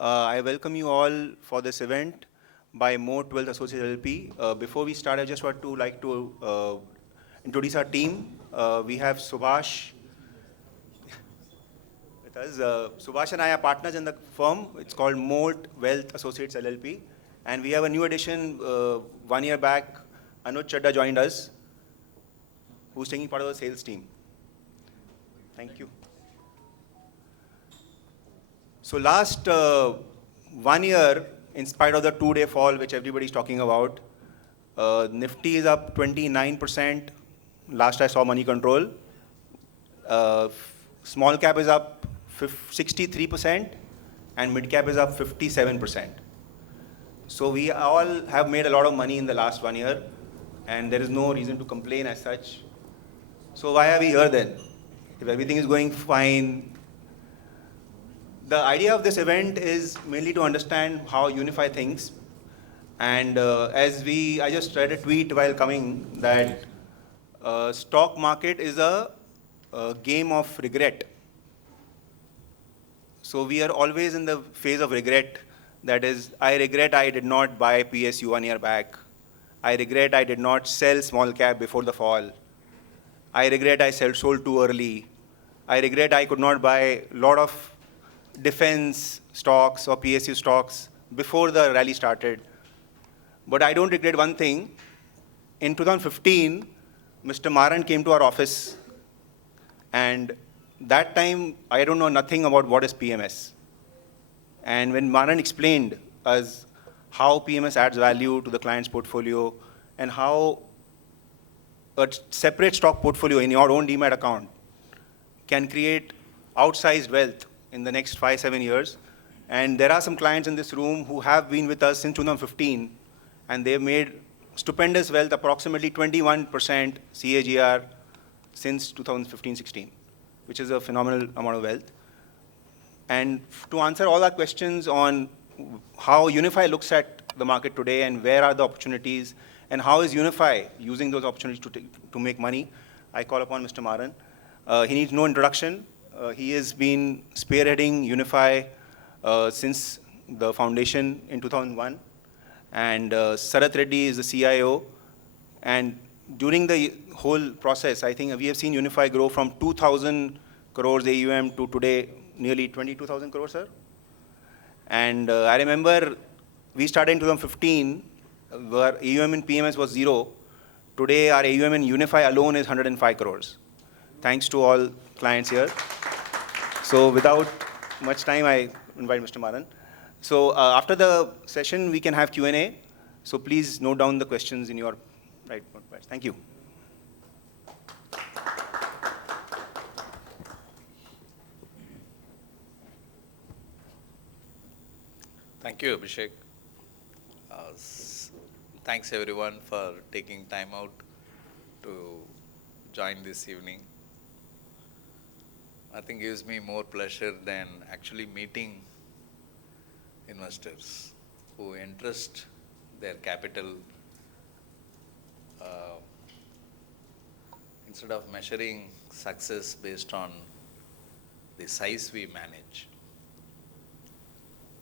I welcome you all for this event by Moat Wealth Associates LLP. Before we start, I just want to introduce our team. We have Subhash with us. Subhash and I are partners in the firm. It's called Moat Wealth Associates LLP. And we have a new addition 1 year back. Anuj Chadda joined us, who's taking part of the sales team. Thank you. So last 1 year, in spite of the 2-day fall, which everybody's talking about, Nifty is up 29%. Last I saw money control. Small cap is up 63% and mid cap is up 57%. So we all have made a lot of money in the last 1 year and there is no reason to complain as such. So why are we here then? If everything is going fine. The idea of this event is mainly to understand how UNIFY thinks. And I just read a tweet while coming that stock market is a game of regret. So we are always in the phase of regret. That is, I regret I did not buy PSU 1 year back. I regret I did not sell small cap before the fall. I regret I sold too early. I regret I could not buy a lot of defense stocks or PSU stocks before the rally started. But I don't regret one thing. In 2015, Mr. Maran came to our office and that time I don't know nothing about what is PMS. And when Maran explained us how PMS adds value to the client's portfolio and how a separate stock portfolio in your own demat account can create outsized wealth in the next 5-7 years. And there are some clients in this room who have been with us since 2015 and they've made stupendous wealth, approximately 21% CAGR since 2015-16, which is a phenomenal amount of wealth. And to answer all our questions on how UNIFY looks at the market today and where are the opportunities and how is UNIFY using those opportunities to make money, I call upon Mr. Maran. He needs no introduction. He has been spearheading UNIFY since the foundation in 2001. And Sarath Reddy is the CIO. And during the whole process, I think we have seen UNIFY grow from 2,000 crores AUM to today nearly 22,000 crores, sir. And I remember we started in 2015, where AUM in PMS was 0. Today, our AUM in UNIFY alone is 105 crores. Thanks to all clients here. So without much time, I invite Mr. Maran. So after the session, we can have Q&A. So please note down the questions in your right notepads. Thank you. Thank you, Abhishek. Thanks everyone for taking time out to join this evening. Nothing gives me more pleasure than actually meeting investors who entrust their capital instead of measuring success based on the size we manage,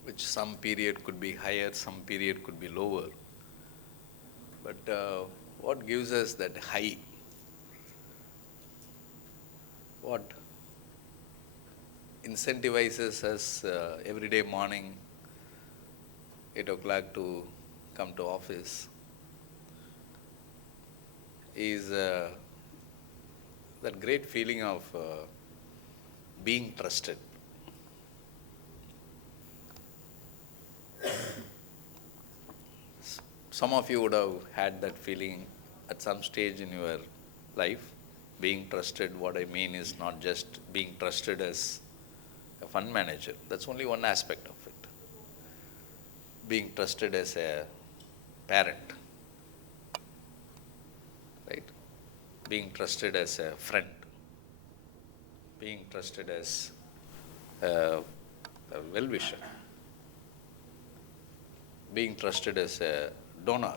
which some period could be higher, some period could be lower. But what gives us that high? What incentivizes us every day morning, 8 o'clock to come to office is that great feeling of being trusted. Some of you would have had that feeling at some stage in your life. Being trusted, what I mean is not just being trusted as a fund manager. That's only one aspect of it. Being trusted as a parent, right? Being trusted as a friend. Being trusted as a well-wisher. Being trusted as a donor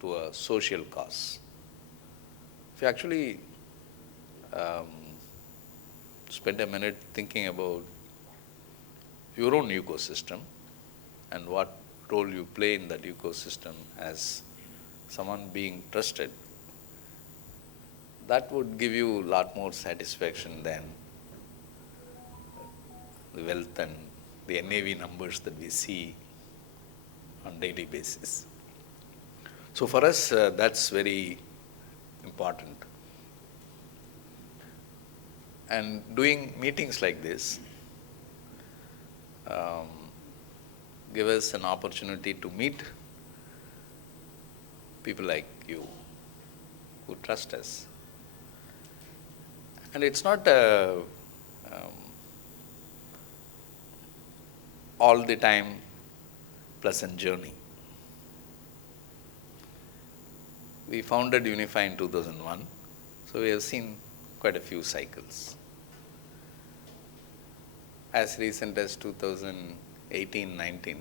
to a social cause. If you actually spend a minute thinking about your own ecosystem and what role you play in that ecosystem as someone being trusted, that would give you a lot more satisfaction than the wealth and the NAV numbers that we see on daily basis. So for us, that's very important. And doing meetings like this give us an opportunity to meet people like you who trust us. And it's not a all the time pleasant journey. We founded UNIFY in 2001, so we have seen quite a few cycles. As recent as 2018-19,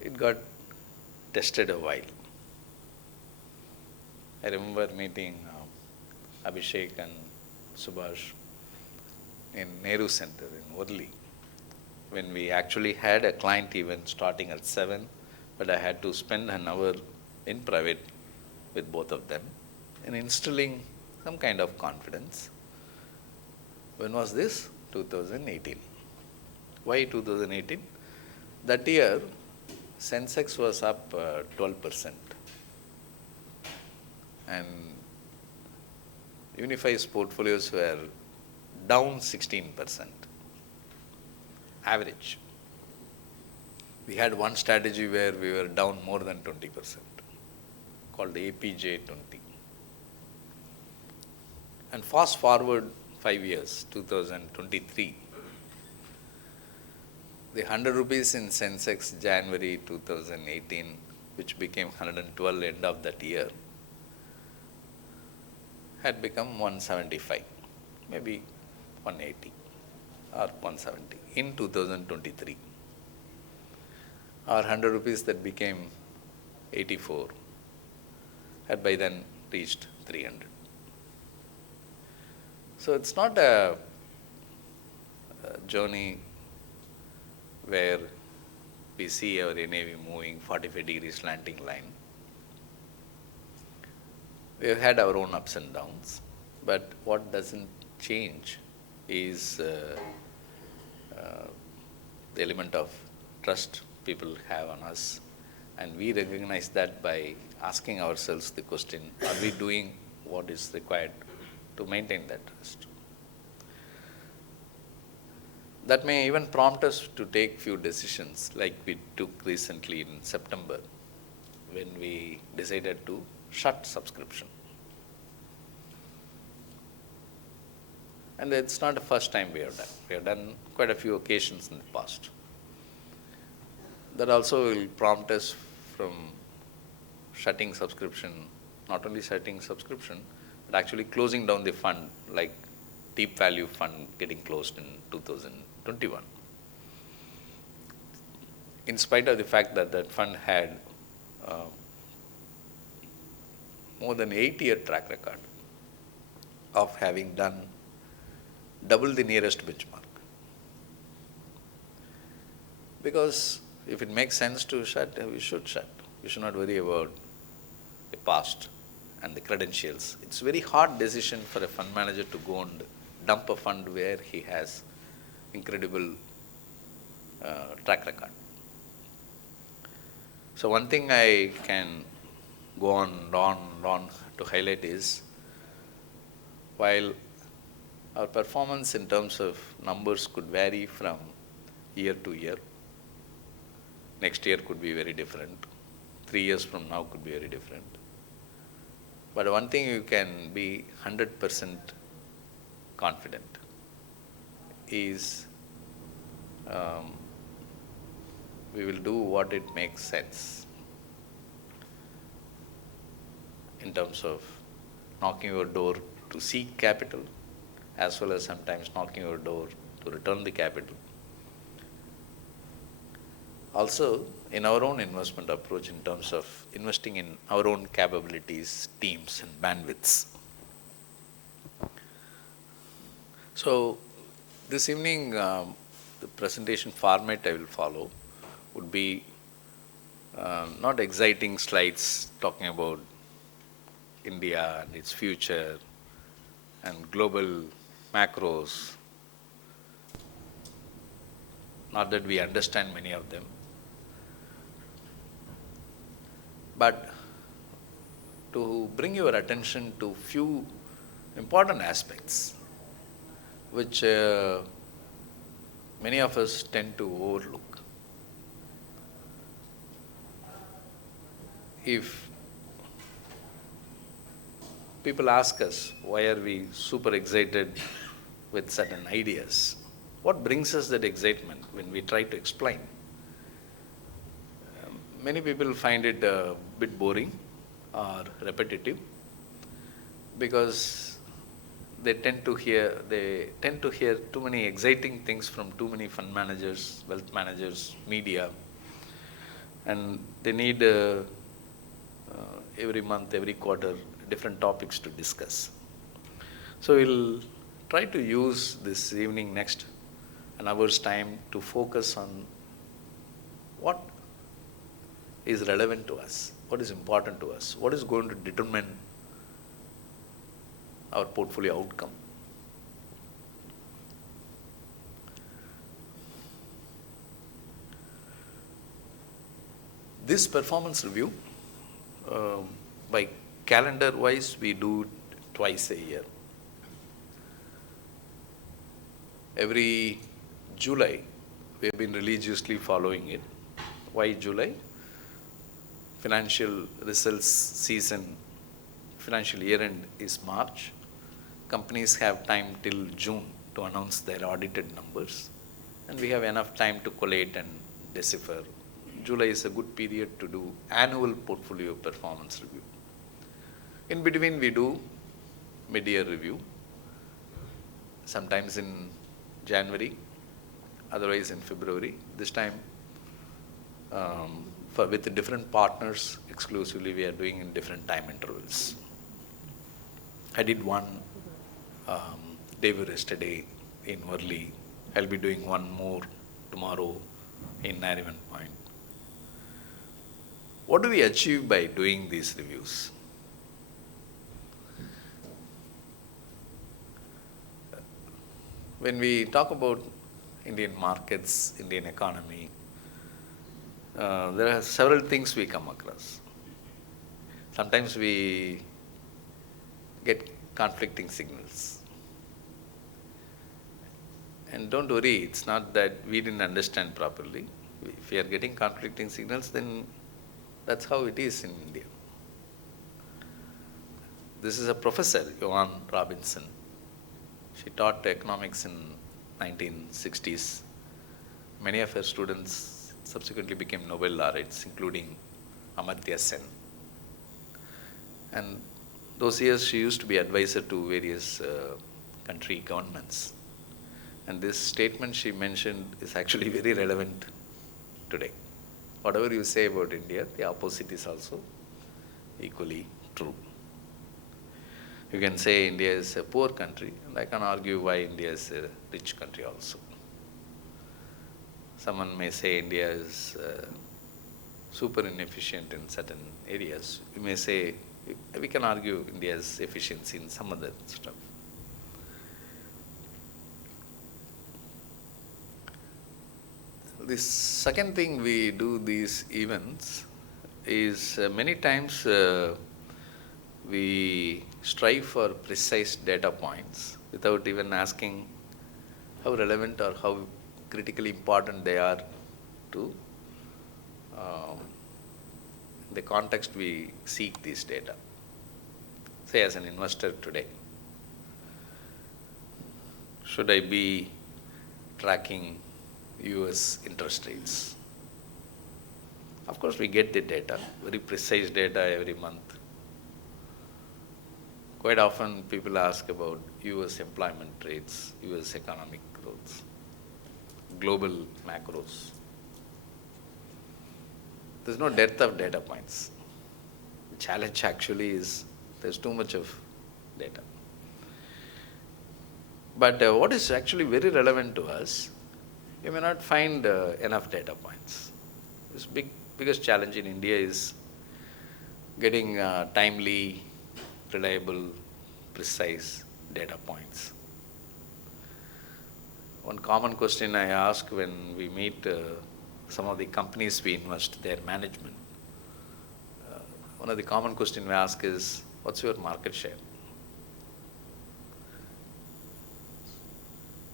it got tested a while. I remember meeting Abhishek and Subhash in Nehru Center in Worli, when we actually had a client event starting at 7, but I had to spend an hour in private with both of them in instilling some kind of confidence. When was this? 2018. Why 2018? That year, Sensex was up 12%. And UNIFY's portfolios were down 16%. Average. We had one strategy where we were down more than 20%, called APJ20. And fast forward 5 years, 2023, the 100 rupees in Sensex January 2018, which became 112 end of that year, had become 175, maybe 180 or 170 in 2023. Our 100 rupees that became 84 had by then reached 300. So it's not a journey where we see our NAV moving 45 degrees slanting line. We have had our own ups and downs, but what doesn't change is the element of trust people have on us, and we recognize that by asking ourselves the question, are we doing what is required to maintain that trust? That may even prompt us to take few decisions, like we took recently in September, when we decided to shut subscription. And it's not the first time we have done. We have done quite a few occasions in the past. That also will prompt us from shutting subscription, not only shutting subscription, but actually closing down the fund, like Deep Value Fund getting closed in 2021. In spite of the fact that that fund had more than 8-year track record of having done double the nearest benchmark. Because if it makes sense to shut, we should shut. We should not worry about the past and the credentials. It's a very hard decision for a fund manager to go and dump a fund where he has incredible track record. So one thing I can go on to highlight is, while our performance in terms of numbers could vary from year to year, next year could be very different, 3 years from now could be very different. But one thing you can be 100% confident is we will do what it makes sense in terms of knocking your door to seek capital, as well as sometimes knocking your door to return the capital. Also, in our own investment approach, in terms of investing in our own capabilities, teams, and bandwidths. So this evening, the presentation format I will follow would be not exciting slides talking about India and its future and global macros, not that we understand many of them, but to bring your attention to few important aspects which many of us tend to overlook. If people ask us why are we super excited with certain ideas, what brings us that excitement when we try to explain? Many people find it a bit boring or repetitive because they tend to hear too many exciting things from too many fund managers, wealth managers, media, and they need every month, every quarter, different topics to discuss. So we'll try to use this evening, next an hour's time, to focus on what is relevant to us, what is important to us, what is going to determine our portfolio outcome. This performance review, by calendar wise, we do it twice a year. Every July, we have been religiously following it. Why July? Financial results season, financial year end is March. Companies have time till June to announce their audited numbers, and we have enough time to collate and decipher. July is a good period to do annual portfolio performance review. In between, we do mid-year review, sometimes in January, otherwise in February. This time, with different partners exclusively, we are doing in different time intervals. I did one day before yesterday in Worli. I'll be doing one more tomorrow in Nariman Point. What do we achieve by doing these reviews? When we talk about Indian markets, Indian economy, there are several things we come across. Sometimes we get conflicting signals. And don't worry, it's not that we didn't understand properly. If we are getting conflicting signals, then that's how it is in India. This is a professor, Joanne Robinson. She taught economics in 1960s. Many of her students subsequently became Nobel laureates, including Amartya Sen. And those years she used to be advisor to various country governments. And this statement she mentioned is actually very relevant today. Whatever you say about India, the opposite is also equally true. You can say India is a poor country, and I can argue why India is a rich country also. Someone may say India is super inefficient in certain areas. You may say, we can argue India's efficiency in some other stuff. The second thing we do these events is many times we strive for precise data points without even asking how relevant or how critically important they are to the context we seek these data. Say, as an investor today, should I be tracking US interest rates? Of course, we get the data, very precise data every month. Quite often people ask about US employment rates, US economic growth, global macros. There's no depth of data points. The challenge actually is there's too much of data. But what is actually very relevant to us, you may not find enough data points. This biggest challenge in India is getting timely, reliable, precise data points. One common question I ask when we meet some of the companies we invest, their management, one of the common questions we ask is, what's your market share?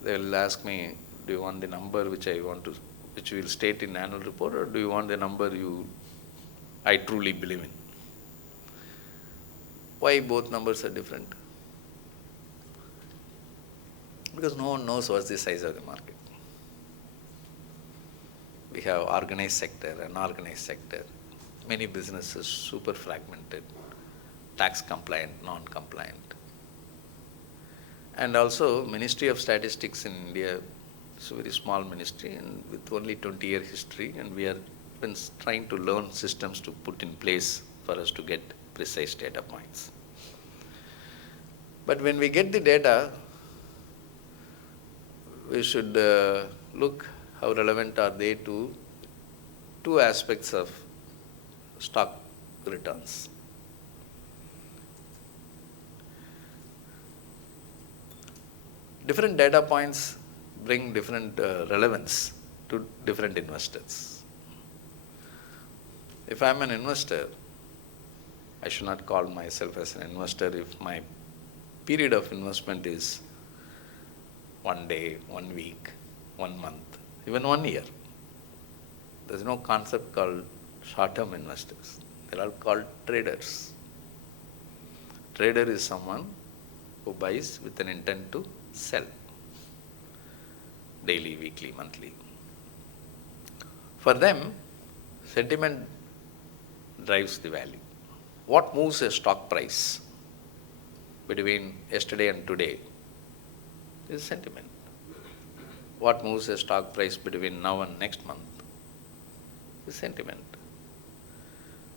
They will ask me, do you want the number which will state in annual report, or do you want the number I truly believe in? Why both numbers are different? Because no one knows what's the size of the market. We have organized sector, unorganized sector, many businesses super fragmented, tax compliant, non-compliant. And also Ministry of Statistics in India is a very small ministry and with only 20-year history, and we are been trying to learn systems to put in place for us to get precise data points. But when we get the data, we should look how relevant are they to two aspects of stock returns. Different data points bring different relevance to different investors. If I am an investor, I should not call myself as an investor if my period of investment is 1 day, 1 week, 1 month, even 1 year. There is no concept called short-term investors. They are all called traders. Trader is someone who buys with an intent to sell daily, weekly, monthly. For them, sentiment drives the value. What moves a stock price between yesterday and today is sentiment. What moves a stock price between now and next month is sentiment.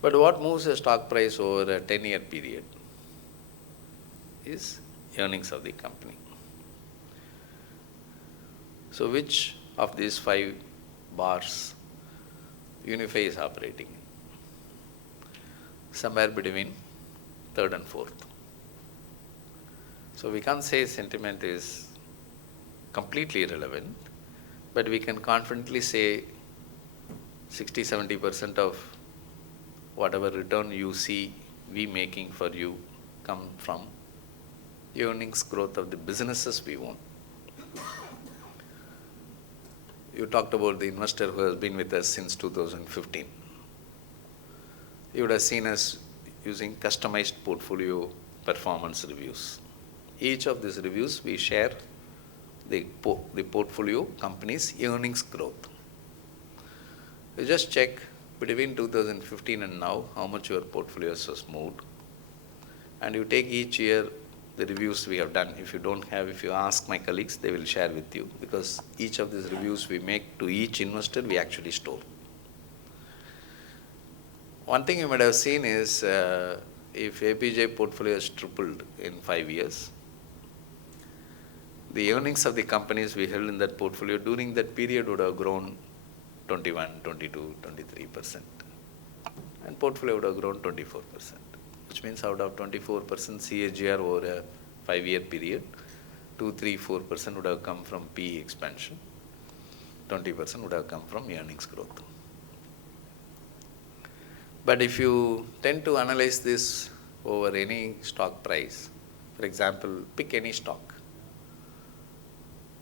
But what moves a stock price over a 10-year period is earnings of the company. So which of these 5 bars UNIFY is operating in? Somewhere between 3rd and 4th. So we can't say sentiment is completely irrelevant, but we can confidently say 60-70% of whatever return you see we making for you come from earnings growth of the businesses we own. You talked about the investor who has been with us since 2015. You would have seen us using customized portfolio performance reviews. Each of these reviews we share the portfolio company's earnings growth. You just check between 2015 and now how much your portfolio has moved, and you take each year the reviews we have done. If you ask my colleagues, they will share with you, because each of these reviews we make to each investor we actually store. One thing you might have seen is if APJ portfolio has tripled in 5 years, the earnings of the companies we held in that portfolio during that period would have grown 21, 22, 23%. And portfolio would have grown 24%, which means out of 24% CAGR over a 5-year period, 2, 3, 4% would have come from PE expansion, 20% would have come from earnings growth. But if you tend to analyze this over any stock price, for example, pick any stock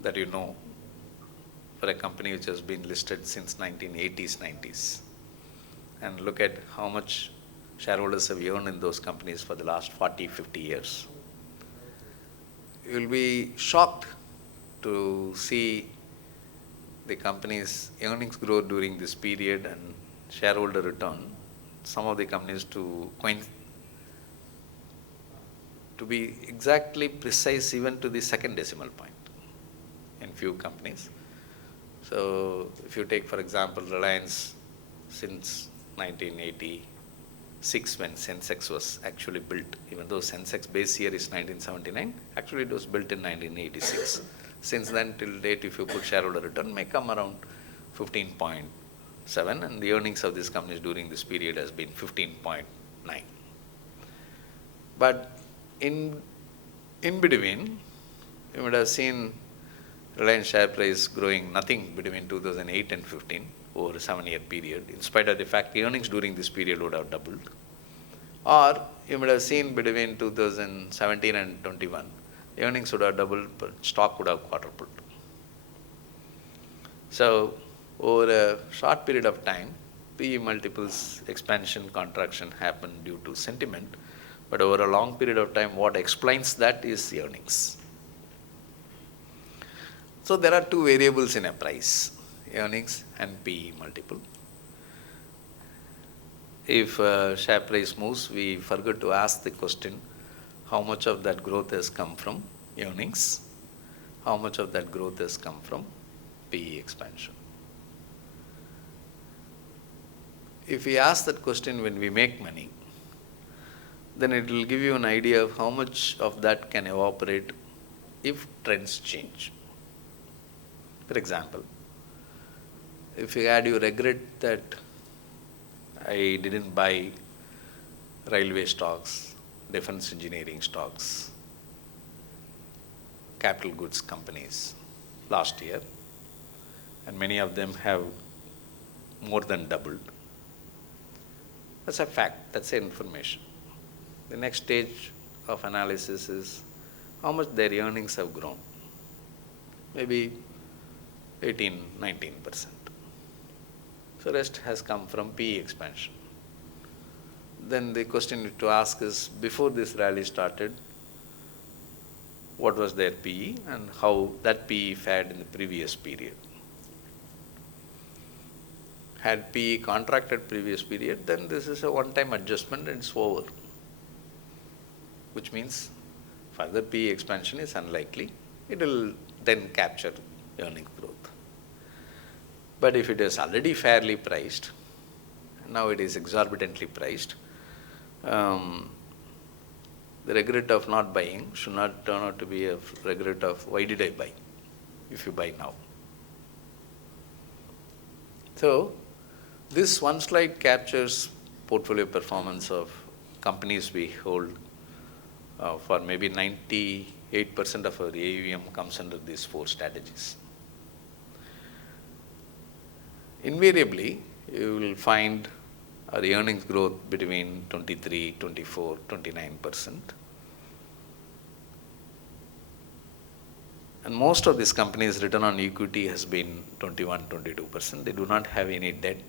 that you know for a company which has been listed since 1980s, 90s, and look at how much shareholders have earned in those companies for the last 40, 50 years. You will be shocked to see the company's earnings growth during this period and shareholder return. Some of the companies to be exactly precise even to the second decimal point in few companies. So if you take, for example, Reliance since 1980, 1986 when Sensex was actually built. Even though Sensex base year is 1979, actually it was built in 1986. Since then till date, if you put shareholder return, may come around 15.7, and the earnings of these companies during this period has been 15.9. But in between, you would have seen Reliance share price growing nothing between 2008 and 15 over a 7-year period, in spite of the fact the earnings during this period would have doubled. Or you would have seen between 2017 and 21, the earnings would have doubled, but stock would have quadrupled. So over a short period of time, PE multiples expansion, contraction happened due to sentiment, but over a long period of time, what explains that is the earnings. So there are two variables in a price, earnings and PE multiple. If share price moves, we forget to ask the question, how much of that growth has come from earnings? How much of that growth has come from PE expansion? If we ask that question when we make money, then it will give you an idea of how much of that can evaporate if trends change. For example, if you regret that I didn't buy railway stocks, defense engineering stocks, capital goods companies last year, and many of them have more than doubled. That's a fact, that's information. The next stage of analysis is how much their earnings have grown. Maybe 18-19%. So rest has come from PE expansion. Then the question to ask is, before this rally started, what was their PE and how that PE fared in the previous period? Had PE contracted previous period, then this is a one-time adjustment and it's over. Which means further PE expansion is unlikely. It will then capture earnings growth. But if it is already fairly priced, now it is exorbitantly priced, the regret of not buying should not turn out to be a regret of why did I buy, if you buy now. So this one slide captures portfolio performance of companies we hold for maybe 98% of our AUM comes under these 4 strategies. Invariably, you will find the earnings growth between 23, 24, 29%. And most of these companies' return on equity has been 21, 22%. They do not have any debt,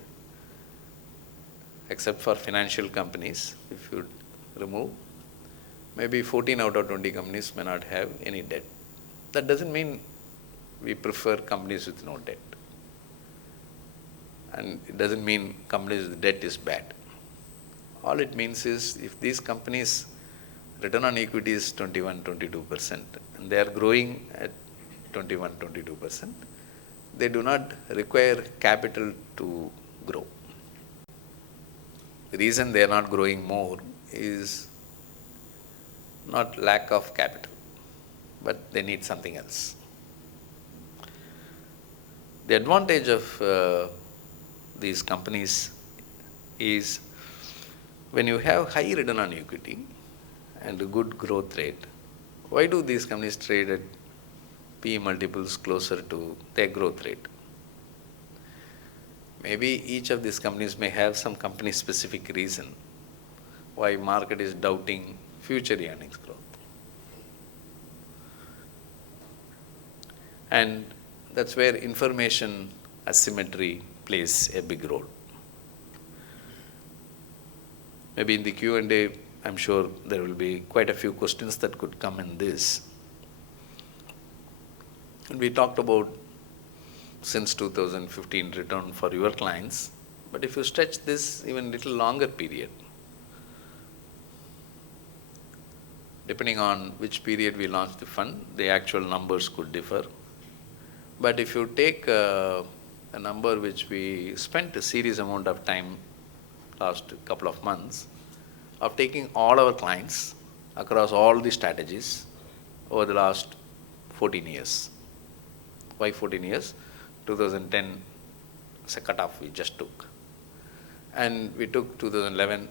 except for financial companies. If you remove, maybe 14 out of 20 companies may not have any debt. That doesn't mean we prefer companies with no debt. And it doesn't mean companies with debt is bad. All it means is if these companies' return on equity is 21, 22%, and they are growing at 21, 22%, they do not require capital to grow. The reason they are not growing more is not lack of capital, but they need something else. The advantage of these companies is when you have high return on equity and a good growth rate, why do these companies trade at PE multiples closer to their growth rate? Maybe each of these companies may have some company-specific reason why market is doubting future earnings growth. And that's where information asymmetry plays a big role. Maybe in the Q&A, I'm sure there will be quite a few questions that could come in this. And we talked about since 2015 return for your clients, but if you stretch this even little longer period, depending on which period we launched the fund, the actual numbers could differ. But if you take a number which we spent a serious amount of time last couple of months, of taking all our clients across all the strategies over the last 14 years. Why 14 years? 2010 is a cutoff we just took. And we took 2011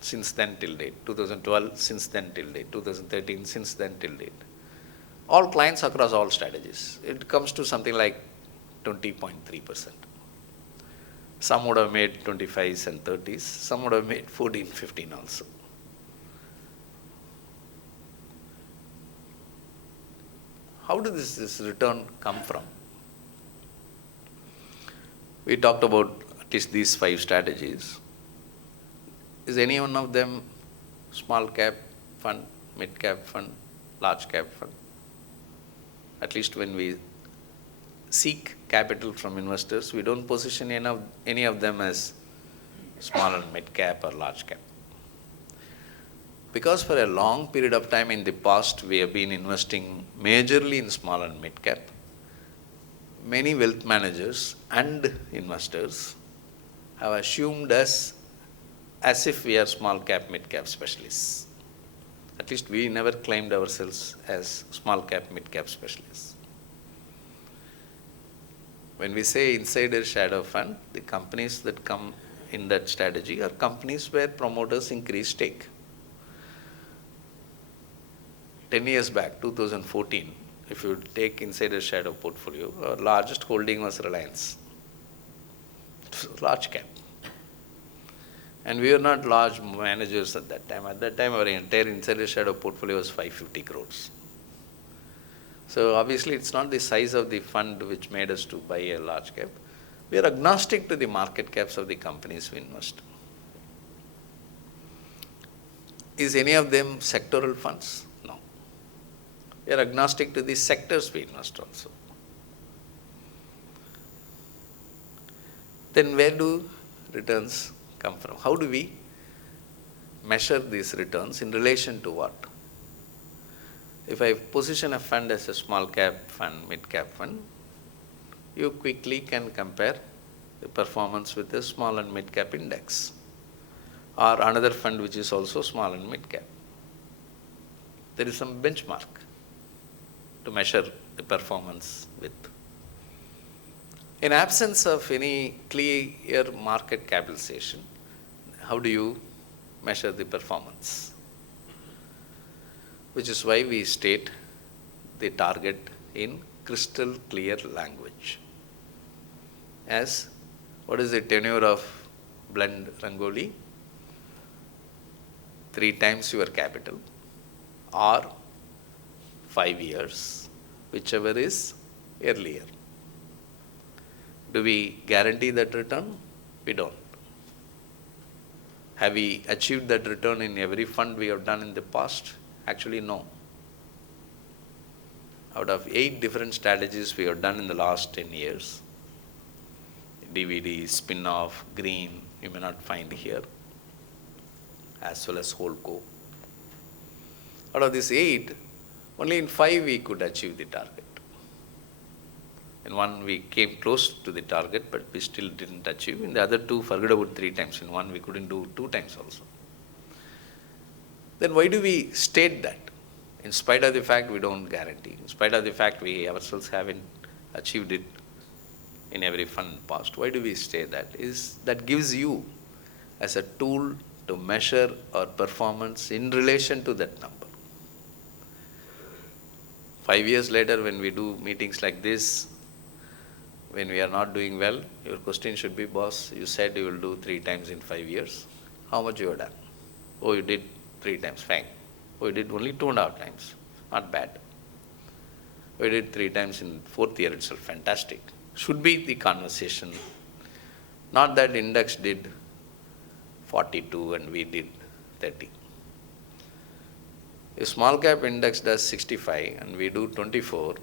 since then till date, 2012 since then till date, 2013 since then till date. All clients across all strategies. It comes to something like 20.3%. Some would have made 25s and 30s, some would have made 14, 15 also. How does this return come from? We talked about at least these 5 strategies. Is any one of them small cap fund, mid cap fund, large cap fund? At least when we seek capital from investors, we don't position any of them as small and mid cap or large cap. Because for a long period of time in the past, we have been investing majorly in small and mid cap, many wealth managers and investors have assumed us as if we are small cap, mid cap specialists. At least we never claimed ourselves as small cap, mid cap specialists. When we say insider shadow fund, the companies that come in that strategy are companies where promoters increase stake. 10 years back, 2014, if you take insider shadow portfolio, our largest holding was Reliance. It was large cap. And we were not large managers at that time. At that time, our entire insider shadow portfolio was 550 crores. So obviously, it's not the size of the fund which made us to buy a large cap. We are agnostic to the market caps of the companies we invest. Is any of them sectoral funds? No. We are agnostic to the sectors we invest also. Then where do returns come from? How do we measure these returns in relation to what? If I position a fund as a small cap fund, mid cap fund, you quickly can compare the performance with the small and mid cap index or another fund which is also small and mid cap. There is some benchmark to measure the performance with. In absence of any clear market capitalization, how do you measure the performance? Which is why we state the target in crystal clear language. As what is the tenure of blend Rangoli? 3 times your capital or 5 years, whichever is earlier. Do we guarantee that return? We don't. Have we achieved that return in every fund we have done in the past? Actually, no. Out of 8 different strategies we have done in the last 10 years, DVD, spin-off, green, you may not find here, as well as Holdco. Out of these 8, only in 5 we could achieve the target. In 1 we came close to the target, but we still didn't achieve. In the other 2, forget about 3 times. In 1 we couldn't do 2 times also. Then why do we state that? In spite of the fact we don't guarantee, in spite of the fact we ourselves haven't achieved it in every fund past, why do we state that? That gives you as a tool to measure our performance in relation to that number. 5 years later, when we do meetings like this, when we are not doing well, your question should be, boss, you said you will do 3 times in 5 years. How much you have done? Oh, you did 3 times, fine. Oh, you did only 2.5 times, not bad. Oh, you did 3 times in 4th year itself, fantastic. Should be the conversation. Not that index did 42 and we did 30. If small cap index does 65 and we do 24,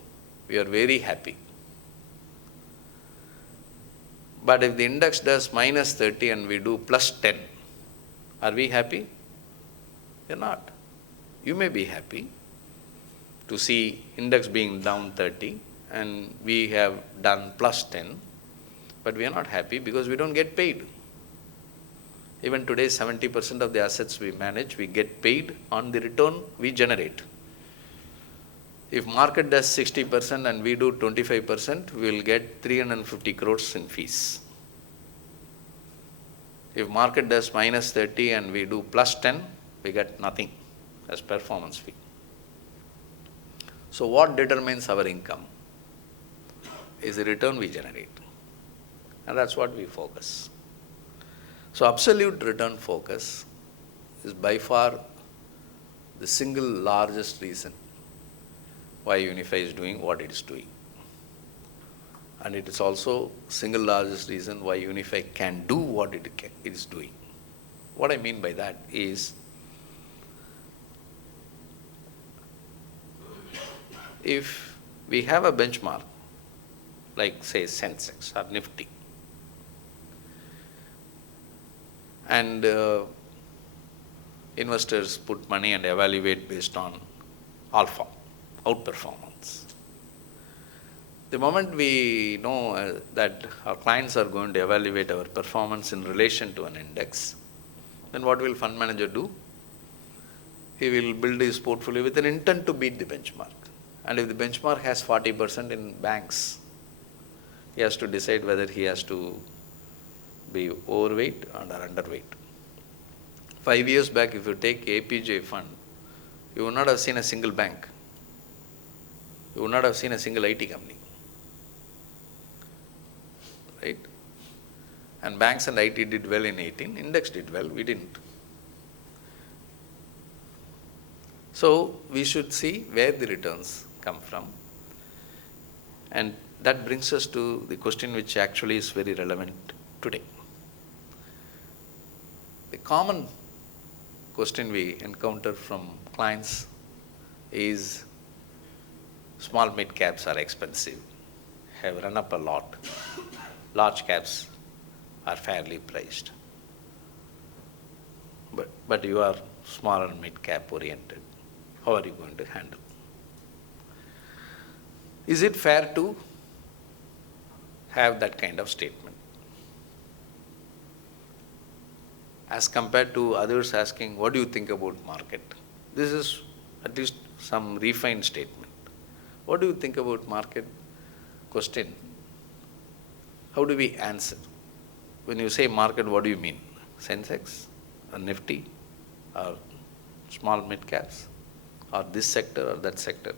we are very happy. But if the index does minus 30 and we do plus 10, are we happy? We are not. You may be happy to see index being down 30 and we have done plus 10, but we are not happy because we don't get paid. Even today, 70% of the assets we manage, we get paid on the return we generate. If market does 60% and we do 25%, we will get 350 crores in fees. If market does minus 30 and we do plus 10, we get nothing as performance fee. So what determines our income is the return we generate. And that's what we focus. So absolute return focus is by far the single largest reason why UNIFY is doing what it is doing. And it is also single largest reason why UNIFY can do what it is doing. What I mean by that is, if we have a benchmark, like say Sensex or Nifty, and investors put money and evaluate based on alpha, outperformance. The moment we know that our clients are going to evaluate our performance in relation to an index, then what will fund manager do? He will build his portfolio with an intent to beat the benchmark. And if the benchmark has 40% in banks, he has to decide whether he has to be overweight or underweight. 5 years back, if you take APJ fund, you would not have seen a single bank. You would not have seen a single IT company. Right? And banks and IT did well in 18, index did well, we didn't. So we should see where the returns come from. And that brings us to the question which actually is very relevant today. The common question we encounter from clients is, small mid caps are expensive, have run up a lot. Large caps are fairly priced. But you are small and mid cap oriented. How are you going to handle? Is it fair to have that kind of statement? As compared to others asking, what do you think about market? This is at least some refined statement. What do you think about market? Question. How do we answer? When you say market, what do you mean? Sensex or Nifty or small mid caps or this sector or that sector?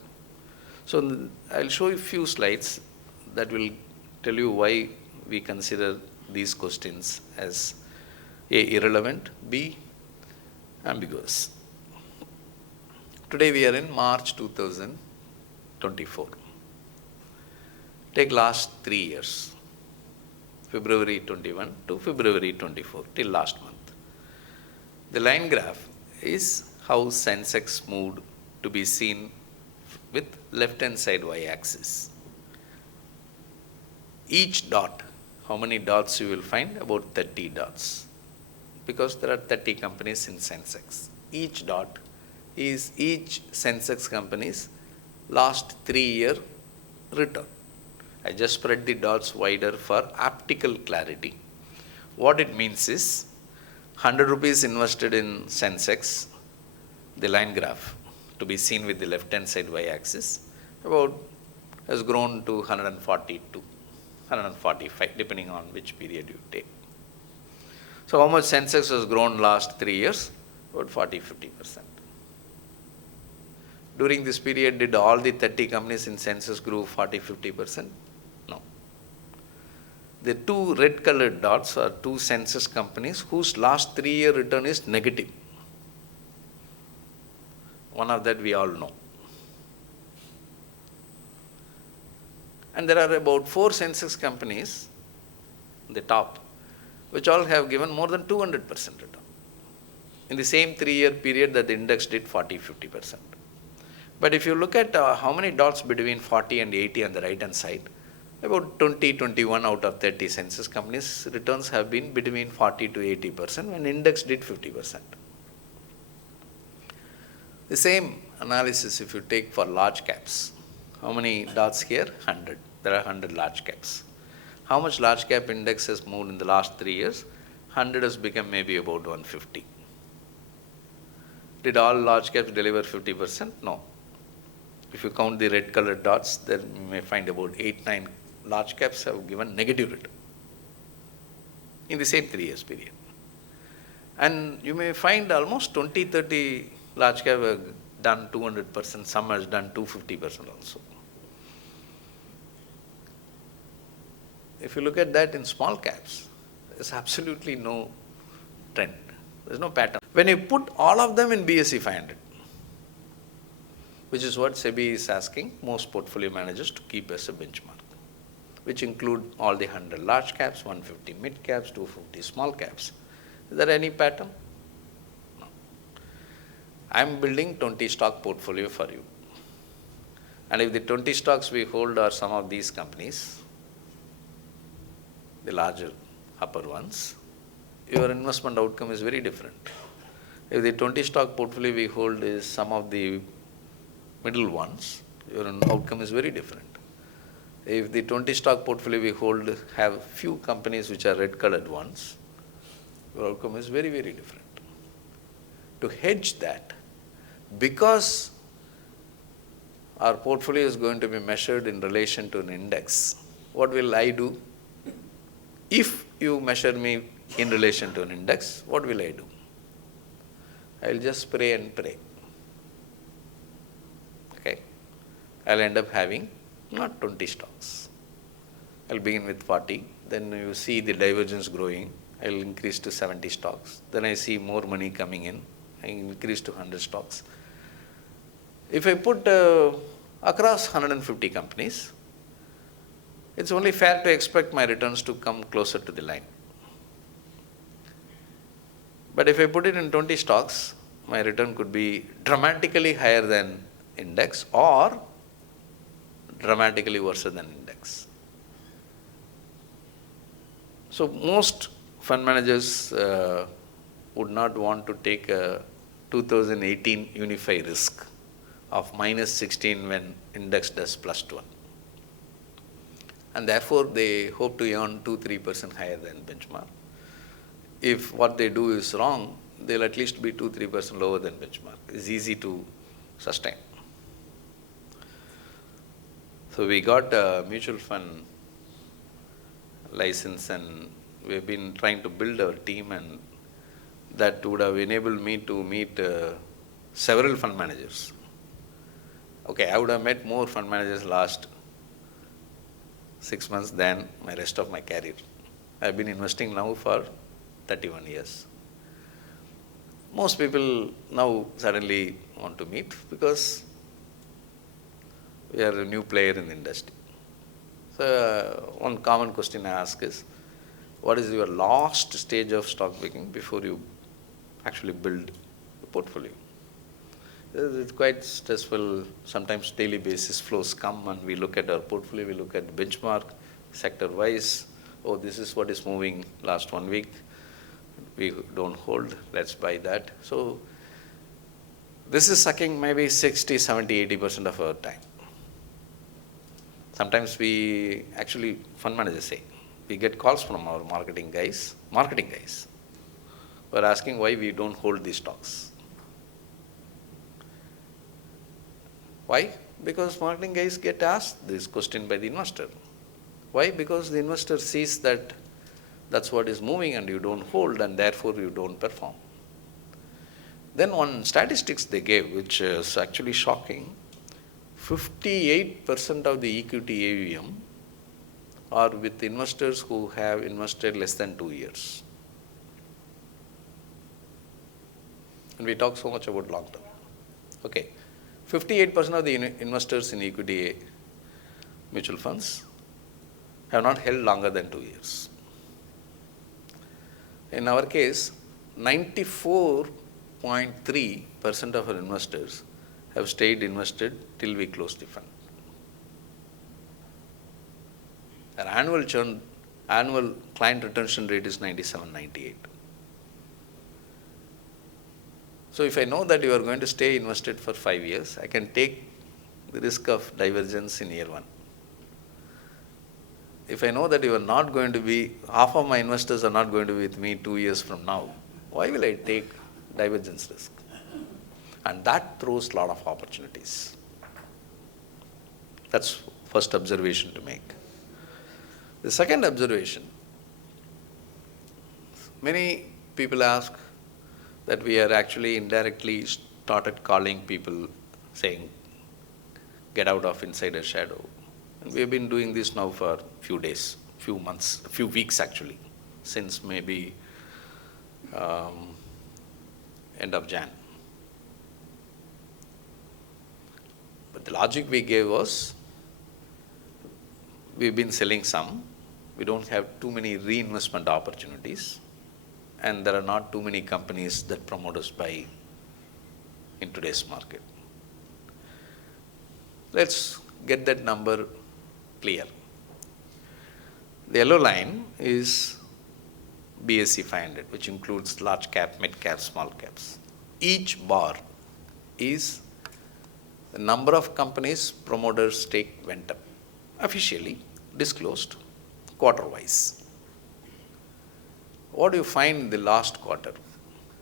So I'll show you a few slides that will tell you why we consider these questions as A, irrelevant, B, ambiguous. Today we are in March 2024. Take last 3 years. February 21 to February 24 till last month. The line graph is how Sensex moved to be seen with left hand side y-axis. Each dot, how many dots you will find? About 30 dots. Because there are 30 companies in Sensex. Each dot is each Sensex company's last 3-year return. I just spread the dots wider for optical clarity. What it means is, 100 rupees invested in Sensex, the line graph, to be seen with the left hand side y-axis, about has grown to 142, 145, depending on which period you take. So how much Sensex has grown last 3 years? About 40-50%. During this period, did all the 30 companies in Sensex grow 40-50%? No. The two red colored dots are two Sensex companies whose last 3-year return is negative. One of that we all know. And there are about 4 Sensex companies, the top, which all have given more than 200% return in the same 3-year period that the index did 40-50%. But if you look at how many dots between 40 and 80 on the right hand side, about 20-21 out of 30 Sensex companies' returns have been between 40-80% when index did 50%. The same analysis if you take for large caps. How many dots here? 100. There are 100 large caps. How much large cap index has moved in the last 3 years? 100 has become maybe about 150. Did all large caps deliver 50%? No. If you count the red colored dots, then you may find about 8, 9 large caps have given negative return in the same 3 years period. And you may find almost 20, 30 large cap have done 200%, some has done 250% also. If you look at that in small caps, there's absolutely no trend. There's no pattern. When you put all of them in BSE 500, which is what SEBI is asking most portfolio managers to keep as a benchmark, which include all the 100 large caps, 150 mid caps, 250 small caps. Is there any pattern? No. I'm building 20 stock portfolio for you. And if the 20 stocks we hold are some of these companies, the larger upper ones, your investment outcome is very different. If the 20 stock portfolio we hold is some of the middle ones, your outcome is very different. If the 20 stock portfolio we hold have few companies which are red colored ones, your outcome is very, very different. To hedge that, because our portfolio is going to be measured in relation to an index, what will I do? If you measure me in relation to an index, what will I do? I will just pray and pray. Okay? I will end up having not 20 stocks. I will begin with 40, then you see the divergence growing, I will increase to 70 stocks. Then I see more money coming in, I increase to 100 stocks. If I put across 150 companies, it's only fair to expect my returns to come closer to the line. But if I put it in 20 stocks, my return could be dramatically higher than index or dramatically worse than index. So most fund managers would not want to take a 2018 UNIFY risk of minus 16 when index does plus 12. And therefore, they hope to earn 2-3% higher than benchmark. If what they do is wrong, they'll at least be 2-3% lower than benchmark. It's easy to sustain. So we got a mutual fund license and we've been trying to build our team, and that would have enabled me to meet several fund managers. Okay, I would have met more fund managers last 6 months than my rest of my career. I've been investing now for 31 years. Most people now suddenly want to meet because we are a new player in the industry. So one common question I ask is, what is your last stage of stock picking before you actually build a portfolio? It's quite stressful. Sometimes daily basis flows come and we look at our portfolio, we look at benchmark, sector-wise. Oh, this is what is moving last 1 week. We don't hold, let's buy that. So this is sucking maybe 60, 70, 80% of our time. Sometimes we actually, fund managers say, we get calls from our marketing guys, who are asking why we don't hold these stocks. Why? Because marketing guys get asked this question by the investor. Why? Because the investor sees that that's what is moving and you don't hold and therefore you don't perform. Then one statistics they gave, which is actually shocking, 58% of the equity AUM are with investors who have invested less than 2 years. And we talk so much about long term. Okay. 58% of the investors in equity mutual funds have not held longer than 2 years. In our case, 94.3% of our investors have stayed invested till we close the fund. Our annual client retention rate is 97-98. So if I know that you are going to stay invested for 5 years, I can take the risk of divergence in year 1. if I know that you are not going to be, half of my investors are not going to be with me 2 years from now, why will I take divergence risk? And that throws a lot of opportunities. That's first observation to make. The second observation, many people ask that we are actually indirectly started calling people saying, get out of insider shadow. And we have been doing this now for a few days, few months, a few weeks actually, since maybe end of Jan. But the logic we gave was, we've been selling some, we don't have too many reinvestment opportunities, and there are not too many companies that promoters buy in today's market. Let's get that number clear. The yellow line is BSE 500, which includes large cap, mid cap, small caps. Each bar is the number of companies promoters' stake went up, officially disclosed quarter-wise. What you find in the last quarter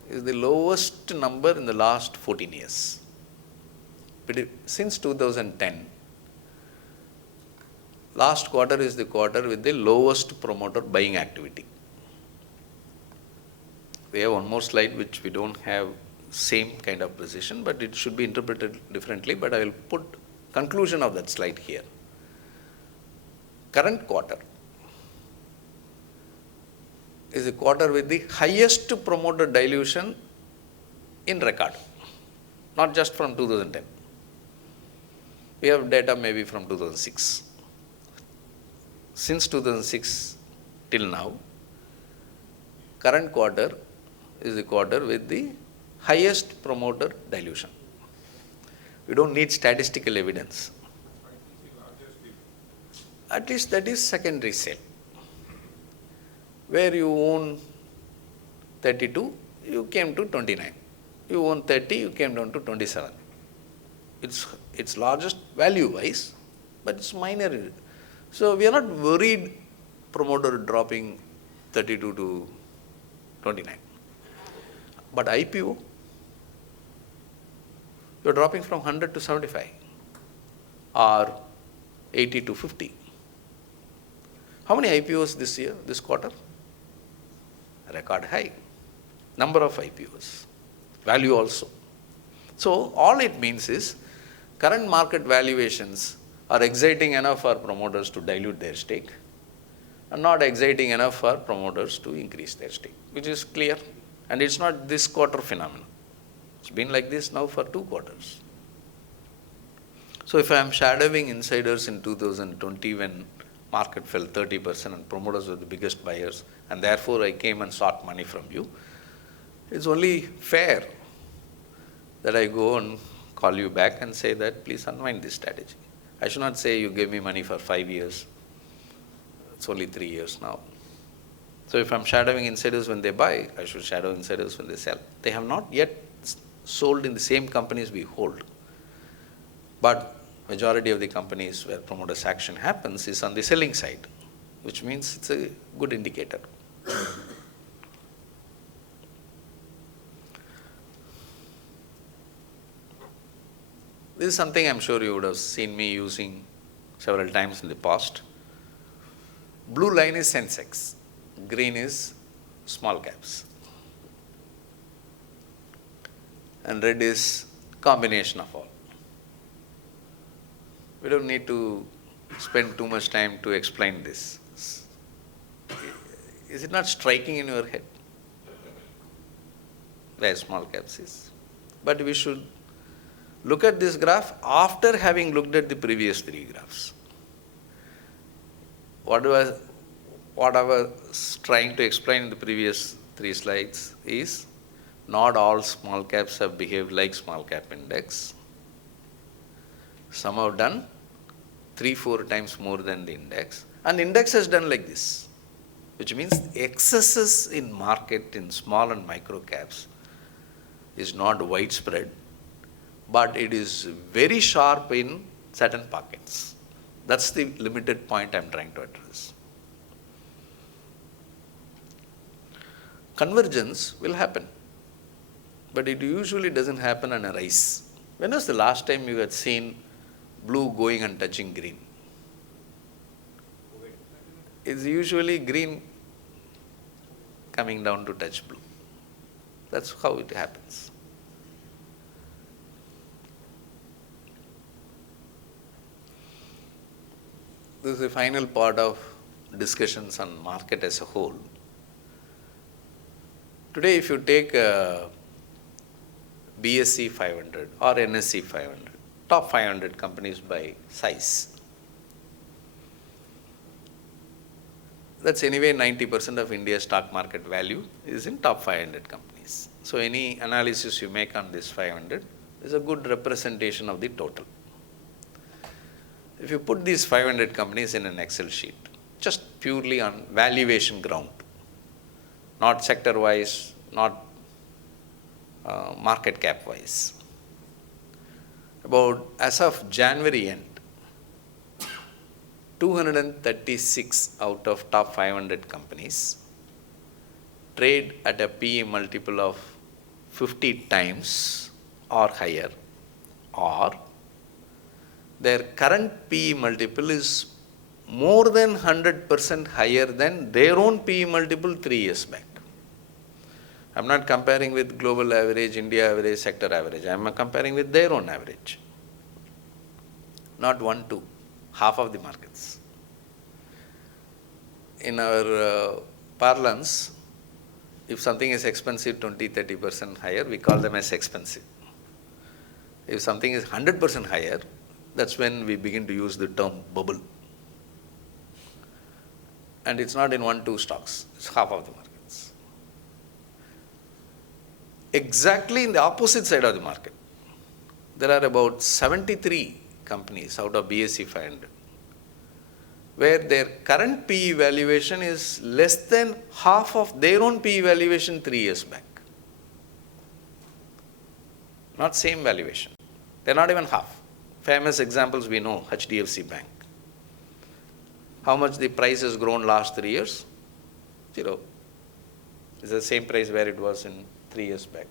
is the lowest number in the last 14 years. But since 2010, last quarter is the quarter with the lowest promoter buying activity. We have one more slide which we don't have same kind of precision, but it should be interpreted differently, but I will put conclusion of that slide here. Current quarter is a quarter with the highest promoter dilution in record, not just from 2010. We have data maybe from 2006. Since 2006 till now, current quarter is the quarter with the highest promoter dilution. We don't need statistical evidence. At least that is secondary sale. Where you own 32, you came to 29. You own 30, you came down to 27. It's largest value-wise, but it's minor. So we are not worried promoter dropping 32 to 29. But IPO, you're dropping from 100 to 75 or 80 to 50. How many IPOs this year, this quarter? Record high. Number of IPOs. Value also. So all it means is current market valuations are exciting enough for promoters to dilute their stake and not exciting enough for promoters to increase their stake, which is clear. And it's not this quarter phenomenon. It's been like this now for 2 quarters. So if I am shadowing insiders in 2020 when market fell 30% and promoters were the biggest buyers, and therefore I came and sought money from you, it's only fair that I go and call you back and say that please unwind this strategy. I should not say you gave me money for 5 years. It's only 3 years now. So if I'm shadowing insiders when they buy, I should shadow insiders when they sell. They have not yet sold in the same companies we hold. But majority of the companies where promoters action happens is on the selling side, which means it's a good indicator. This is something I'm sure you would have seen me using several times in the past. Blue line is Sensex, green is small caps, and red is combination of all. We don't need to spend too much time to explain this. Is it not striking in your head where small caps is? But we should look at this graph after having looked at the previous 3 graphs. What I was trying to explain in the previous 3 slides is not all small caps have behaved like small cap index. Some have done 3-4 times more than the index, and index has done like this, which means excesses in market in small and micro caps is not widespread, but it is very sharp in certain pockets. That's the limited point I'm trying to address. convergence will happen. But it usually doesn't happen on a rise. When was the last time you had seen blue going and touching green? It's usually green coming down to touch blue. That's how it happens. This is the final part of discussions on market as a whole. Today, if you take BSE 500 or NSE 500, top 500 companies by size, that's anyway 90% of India's stock market value is in top 500 companies. So any analysis you make on this 500 is a good representation of the total. If you put these 500 companies in an Excel sheet, just purely on valuation ground, not sector-wise, not market cap-wise, about as of January end, 236 out of top 500 companies trade at a PE multiple of 50 times or higher, or their current PE multiple is more than 100% higher than their own PE multiple 3 years back. I am not comparing with global average, India average, sector average. I am comparing with their own average. Not 1, 2. Half of the markets. In our parlance, if something is expensive 20-30% higher, we call them as expensive. If something is 100% higher, that's when we begin to use the term bubble. And it's not in 1, 2 stocks, it's half of the markets. Exactly in the opposite side of the market, there are about 73 companies out of BSE 500 where their current PE valuation is less than half of their own PE valuation 3 years back. Not same valuation. They're not even half. Famous examples we know, HDFC Bank. How much the price has grown last 3 years? 0. It's the same price where it was in 3 years back.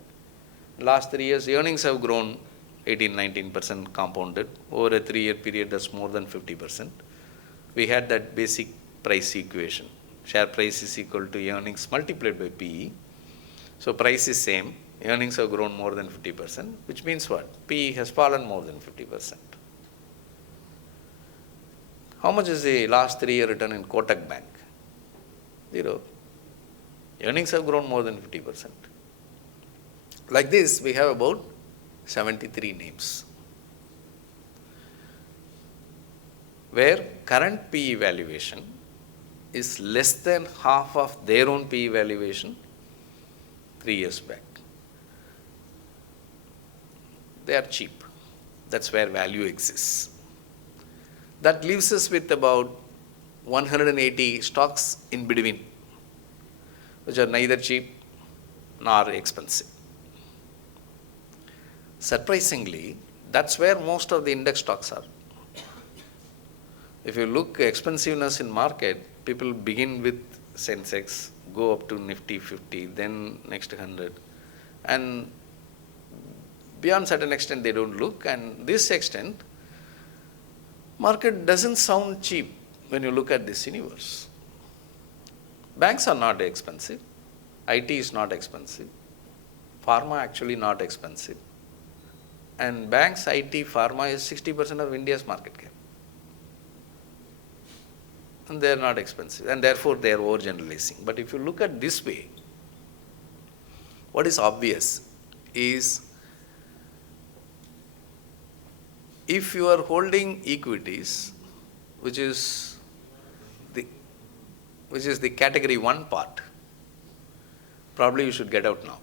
Last 3 years, earnings have grown 18-19% compounded. Over a 3-year period, that's more than 50%. We had that basic price equation. Share price is equal to earnings multiplied by PE. So price is same. Earnings have grown more than 50%, which means what? PE has fallen more than 50%. How much is the last 3-year return in Kotak Bank? 0. Earnings have grown more than 50%. Like this, we have about 73 names where current PE valuation is less than half of their own PE valuation 3 years back. They are cheap. That's where value exists. That leaves us with about 180 stocks in between, which are neither cheap nor expensive. Surprisingly, that's where most of the index stocks are. If you look expensiveness in market, people begin with Sensex, go up to Nifty 50, then next 100, and beyond certain extent they don't look, and this extent, market doesn't sound cheap when you look at this universe. Banks are not expensive, IT is not expensive, pharma actually not expensive, and banks, IT, pharma is 60% of India's market cap. And they are not expensive, and therefore they are overgeneralizing. But if you look at this way, what is obvious is if you are holding equities, which is the category 1 part, probably you should get out now.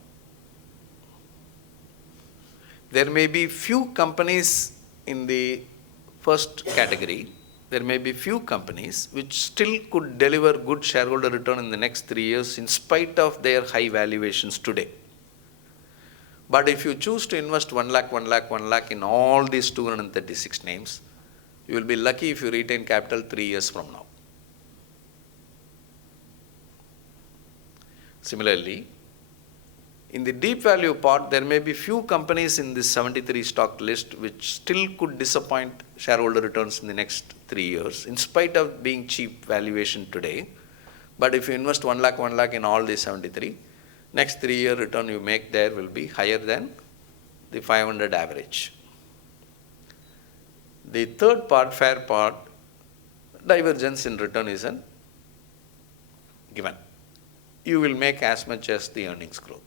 There may be few companies in the first category. There may be few companies which still could deliver good shareholder return in the next 3 years in spite of their high valuations today. But if you choose to invest 1 lakh, 1 lakh, 1 lakh in all these 236 names, you will be lucky if you retain capital 3 years from now. Similarly, In the deep value part, there may be few companies in this 73 stock list which still could disappoint shareholder returns in the next 3 years, in spite of being cheap valuation today. But if you invest 1 lakh in all these 73, next 3-year return you make there will be higher than the 500 average. The third part, fair part, divergence in return is a given. You will make as much as the earnings growth.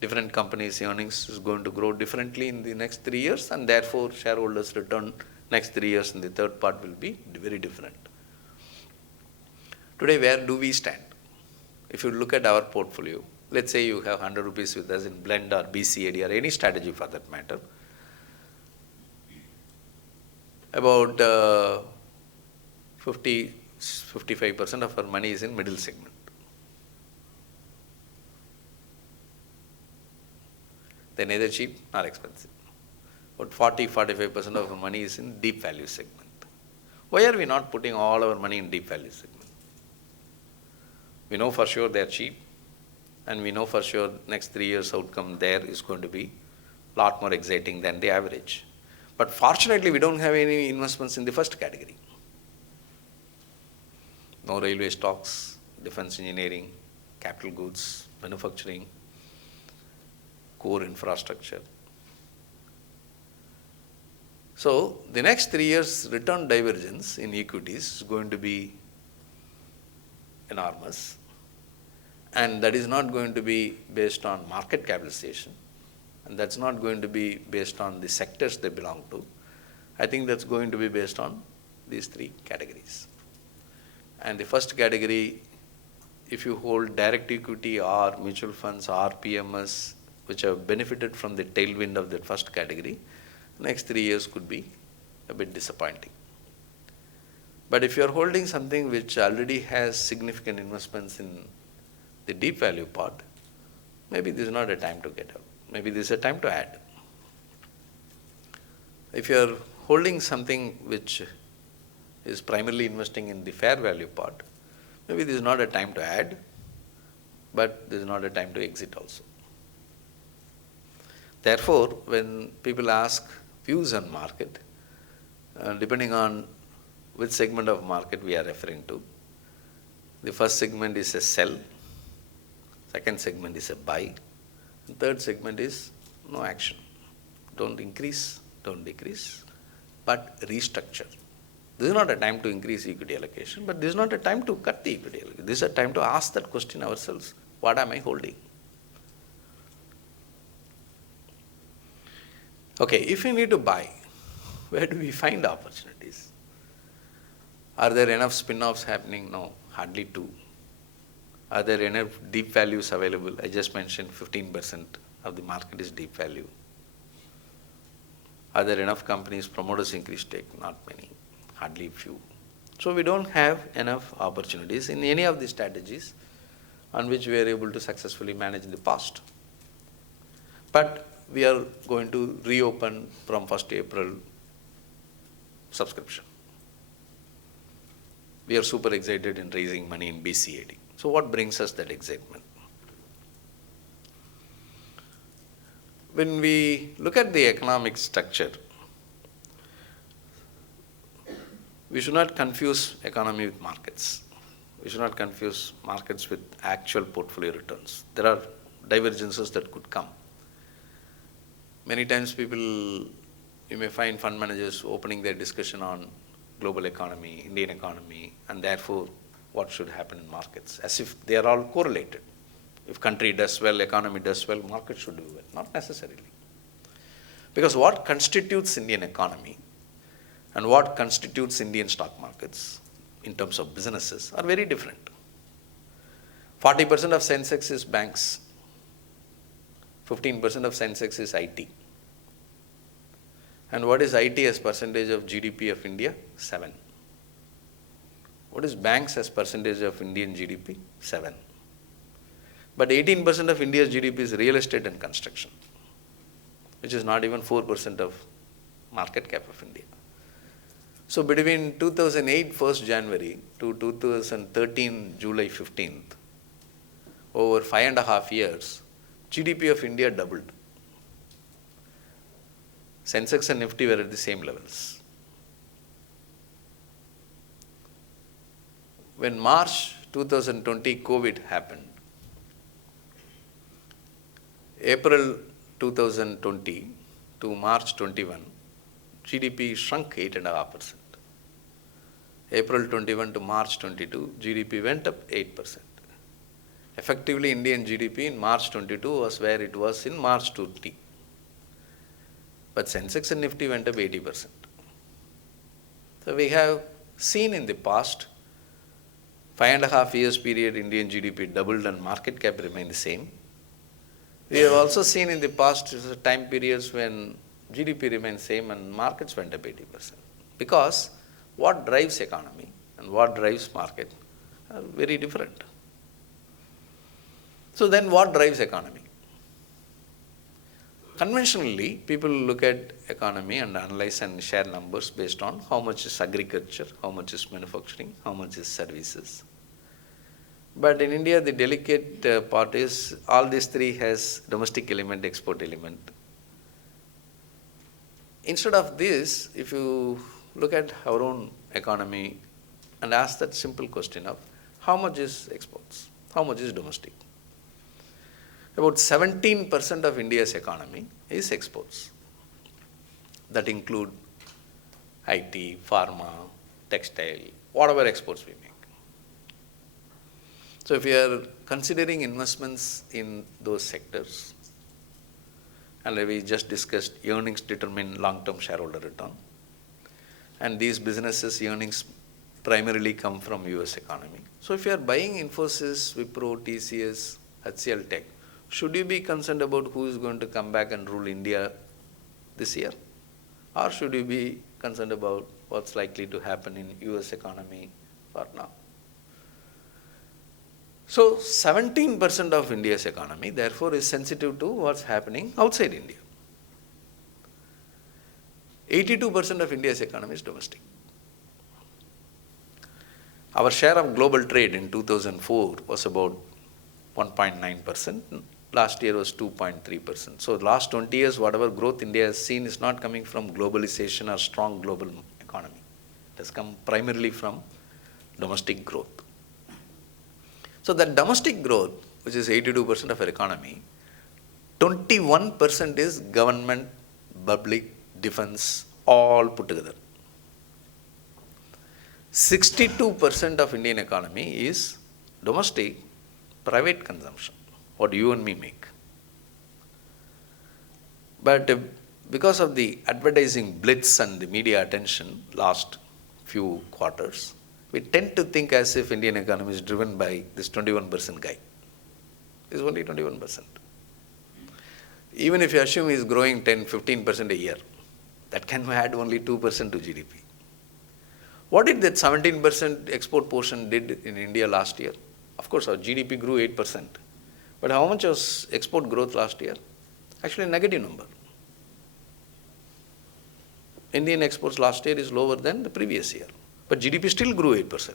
Different companies' earnings is going to grow differently in the next 3 years, and therefore shareholders' return next 3 years in the third part will be very different. Today, where do we stand? If you look at our portfolio, let's say you have 100 rupees with us in blend or BCAD or any strategy for that matter, about 55% of our money is in middle segment. They're neither cheap nor expensive. But 40-45% of our money is in deep value segment. Why are we not putting all our money in deep value segment? We know for sure they're cheap, and we know for sure next 3 years outcome there is going to be a lot more exciting than the average. But fortunately, we don't have any investments in the first category. No railway stocks, defense engineering, capital goods, manufacturing, core infrastructure. So the next 3 years return divergence in equities is going to be enormous, and that is not going to be based on market capitalization, and that's not going to be based on the sectors they belong to. I think that's going to be based on these 3 categories. And the first category, if you hold direct equity or mutual funds or PMS, which have benefited from the tailwind of that first category, next 3 years could be a bit disappointing. But if you are holding something which already has significant investments in the deep value part, maybe this is not a time to get out. Maybe this is a time to add. If you are holding something which is primarily investing in the fair value part, maybe this is not a time to add, but this is not a time to exit also. Therefore, when people ask views on market, depending on which segment of market we are referring to, the first segment is a sell, second segment is a buy, and third segment is no action. Don't increase, don't decrease, but restructure. This is not a time to increase equity allocation, but this is not a time to cut the equity allocation. This is a time to ask that question ourselves. What am I holding? Okay, if we need to buy, where do we find opportunities? Are there enough spin-offs happening? No, hardly 2. Are there enough deep values available? I just mentioned 15% of the market is deep value. Are there enough companies, promoters increase stake? Not many, hardly few. So we don't have enough opportunities in any of the strategies on which we are able to successfully manage in the past. But we are going to reopen from 1st April subscription. We are super excited in raising money in BCAD. So what brings us that excitement? When we look at the economic structure, we should not confuse economy with markets. We should not confuse markets with actual portfolio returns. There are divergences that could come. Many times people, you may find fund managers opening their discussion on global economy, Indian economy, and therefore what should happen in markets, as if they are all correlated. If country does well, economy does well, market should do well. Not necessarily. Because what constitutes Indian economy and what constitutes Indian stock markets in terms of businesses are very different. 40% of Sensex is banks. 15% of Sensex is IT. And what is IT as percentage of GDP of India? 7. What is banks as percentage of Indian GDP? 7. But 18% of India's GDP is real estate and construction, which is not even 4% of market cap of India. So between 2008 1st January to 2013 July 15th, over 5.5 years, GDP of India doubled. Sensex and Nifty were at the same levels. When March 2020 COVID happened, April 2020 to March 21, GDP shrunk 8.5%. April 21 to March 22, GDP went up 8%. Effectively, Indian GDP in March 22 was where it was in March 20. But Sensex and Nifty went up 80%. So we have seen in the past 5.5 years period, Indian GDP doubled and market cap remained the same. We have also seen in the past time periods when GDP remained same and markets went up 80%. Because what drives economy and what drives market are very different. So then what drives economy? Conventionally, people look at economy and analyze and share numbers based on how much is agriculture, how much is manufacturing, how much is services. But in India, the delicate part is all these three has domestic element, export element. Instead of this, if you look at our own economy and ask that simple question of how much is exports, how much is domestic? About 17% of India's economy is exports. That include IT, pharma, textile, whatever exports we make. So if we are considering investments in those sectors, and we just discussed earnings determine long-term shareholder return, and these businesses' earnings primarily come from US economy. So if you are buying Infosys, Wipro, TCS, HCL Tech, should you be concerned about who is going to come back and rule India this year? Or should you be concerned about what's likely to happen in US economy for now? So 17% of India's economy, therefore, is sensitive to what's happening outside India. 82% of India's economy is domestic. Our share of global trade in 2004 was about 1.9%. Last year was 2.3%. So last 20 years, whatever growth India has seen is not coming from globalization or strong global economy. It has come primarily from domestic growth. So that domestic growth, which is 82% of our economy, 21% is government, public, defense, all put together. 62% of Indian economy is domestic, private consumption, what you and me make. But because of the advertising blitz and the media attention last few quarters, we tend to think as if Indian economy is driven by this 21% guy. It's only 21%. Even if you assume he's growing 10, 15% a year, that can add only 2% to GDP. What did that 17% export portion did in India last year? Of course, our GDP grew 8%. But how much was export growth last year? Actually, a negative number. Indian exports last year is lower than the previous year. But GDP still grew 8%,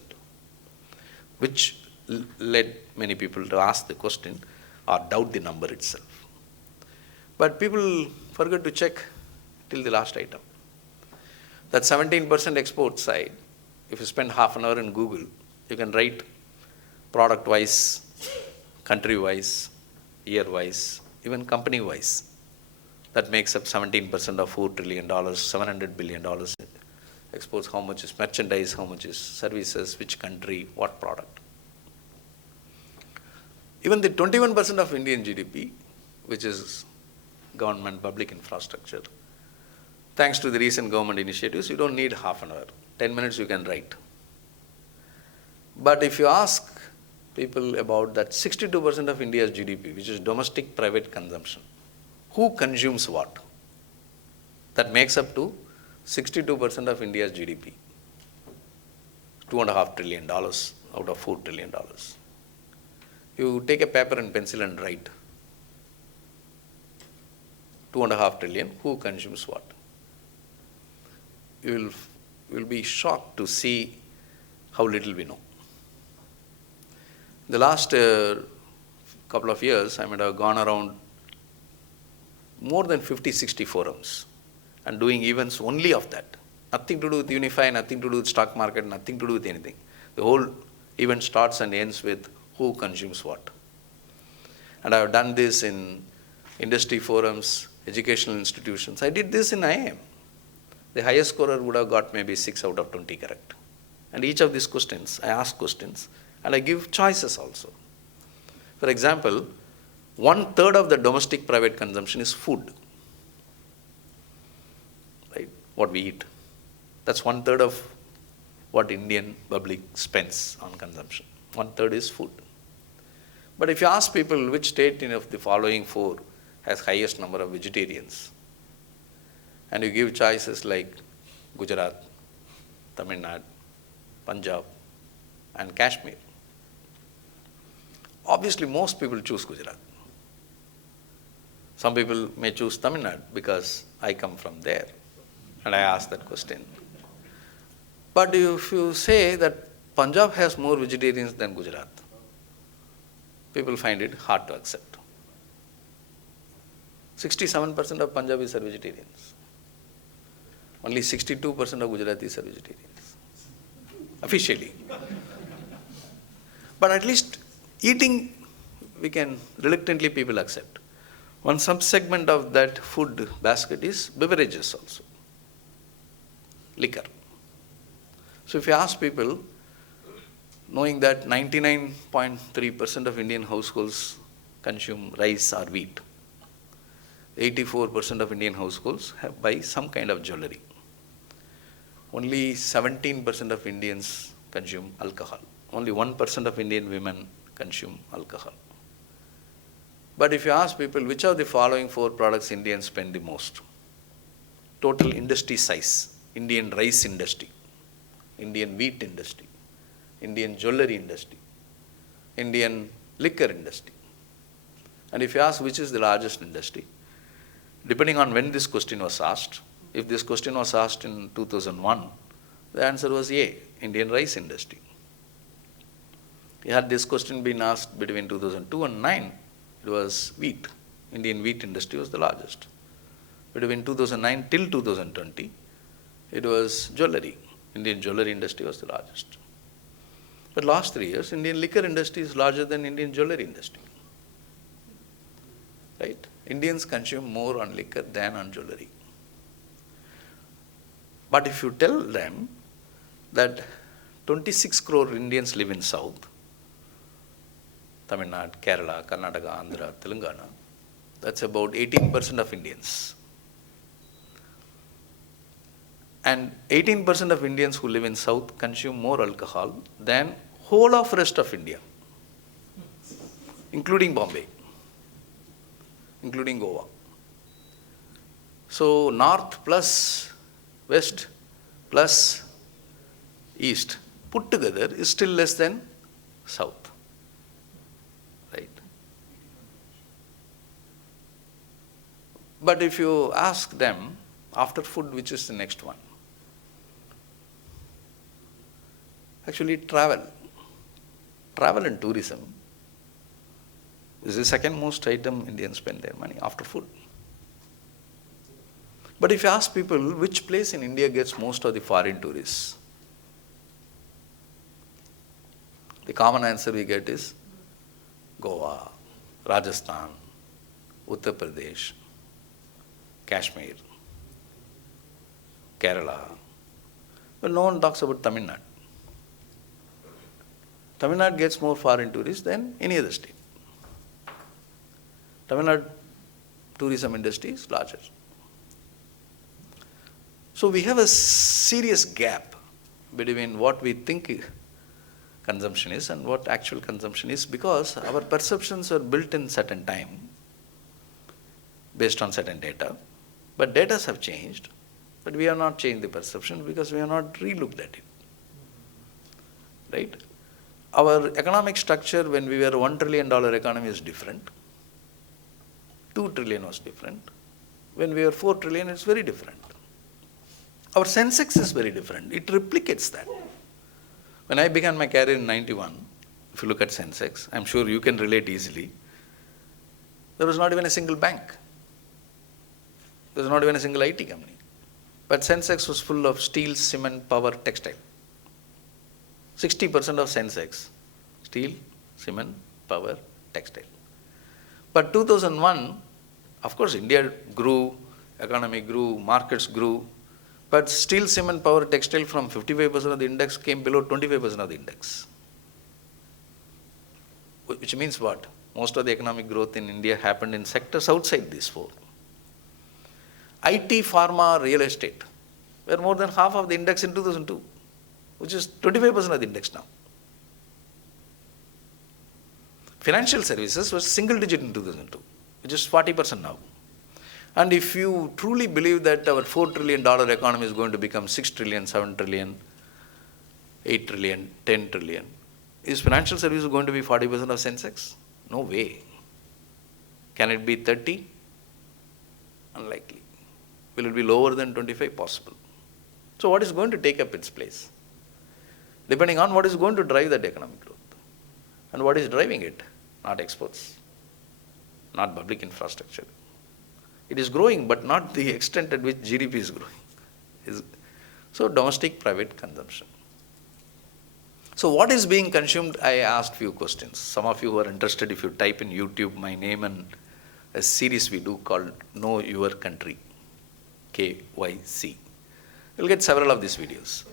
which led many people to ask the question or doubt the number itself. But people forget to check till the last item. That 17% export side, if you spend half an hour in Google, you can write product-wise, country-wise, year-wise, even company-wise. That makes up 17% of $4 trillion, $700 billion exports. How much is merchandise, how much is services, which country, what product. Even the 21% of Indian GDP, which is government, public infrastructure, thanks to the recent government initiatives, you don't need half an hour. 10 minutes you can write. But if you ask people about that 62% of India's GDP, which is domestic private consumption, who consumes what? That makes up to 62% of India's GDP, $2.5 trillion out of $4 trillion. You take a paper and pencil and write 2.5 trillion, who consumes what? You will be shocked to see how little we know. The last couple of years, I might have gone around more than 50, 60 forums and doing events only of that. Nothing to do with UNIFY, nothing to do with stock market, nothing to do with anything. The whole event starts and ends with who consumes what. And I have done this in industry forums, educational institutions. I did this in IIM. The highest scorer would have got maybe 6 out of 20 correct. And each of these questions, I ask questions and I give choices also. For example, 1/3 of the domestic private consumption is food. Right? What we eat. That's 1/3 of what Indian public spends on consumption. 1/3 is food. But if you ask people which state of the following 4 has highest number of vegetarians, and you give choices like Gujarat, Tamil Nadu, Punjab, and Kashmir, obviously most people choose Gujarat. Some people may choose Tamil Nadu because I come from there and I ask that question. But if you say that Punjab has more vegetarians than Gujarat, people find it hard to accept. 67% of Punjabis are vegetarians. Only 62% of Gujaratis are vegetarians. Officially. But at least eating, we can reluctantly people accept. One subsegment of that food basket is beverages also. Liquor. So if you ask people, knowing that 99.3% of Indian households consume rice or wheat, 84% of Indian households buy some kind of jewelry. Only 17% of Indians consume alcohol. Only 1% of Indian women consume alcohol. But if you ask people which of the following 4 products Indians spend the most, total industry size, Indian rice industry, Indian wheat industry, Indian jewelry industry, Indian liquor industry. And if you ask which is the largest industry, depending on when this question was asked, if this question was asked in 2001, the answer was A, Indian rice industry. Had this question been asked between 2002 and 2009, it was wheat. Indian wheat industry was the largest. Between 2009 till 2020, it was jewelry. Indian jewelry industry was the largest. But last 3 years, Indian liquor industry is larger than Indian jewelry industry. Right? Indians consume more on liquor than on jewelry. But if you tell them that 26 crore Indians live in South, Tamil Nadu, Kerala, Karnataka, Andhra, Telangana, that's about 18% of Indians. And 18% of Indians who live in South consume more alcohol than whole of rest of India, including Bombay, including Goa. So North plus West plus East put together is still less than South. Right? But if you ask them, after food, which is the next one? Actually, travel. Travel and tourism is the second most item Indians spend their money after food. But if you ask people which place in India gets most of the foreign tourists, the common answer we get is Goa, Rajasthan, Uttar Pradesh, Kashmir, Kerala. But no one talks about Tamil Nadu. Tamil Nadu gets more foreign tourists than any other state. Tamil Nadu tourism industry is larger. So we have a serious gap between what we think consumption is and what actual consumption is, because our perceptions are built in certain time based on certain data. But data have changed, but we have not changed the perception because we have not re-looked at it. Right? Our economic structure when we were $1 trillion economy is different. 2 trillion was different. When we were 4 trillion, it's very different. Our Sensex is very different. It replicates that. When I began my career in 91, if you look at Sensex, I'm sure you can relate easily, there was not even a single bank. There was not even a single IT company. But Sensex was full of steel, cement, power, textile. 60% of Sensex, steel, cement, power, textile. But 2001, of course, India grew, economy grew, markets grew, but steel, cement, power, textile from 55% of the index came below 25% of the index. Which means what? Most of the economic growth in India happened in sectors outside these four. IT, pharma, real estate were more than half of the index in 2002, which is 25% of the index now. Financial services was single digit in 2002, which is 40% now. And if you truly believe that our $4 trillion economy is going to become 6 trillion, 7 trillion, 8 trillion, 10 trillion, is financial services going to be 40% of Sensex? No way. Can it be 30? Unlikely. Will it be lower than 25? Possible. So what is going to take up its place? Depending on what is going to drive that economic growth. And what is driving it? Not exports, not public infrastructure. It is growing, but not the extent at which GDP is growing. So domestic private consumption. So what is being consumed? I asked few questions. Some of you who are interested, if you type in YouTube my name and a series we do called Know Your Country, KYC. You'll get several of these videos.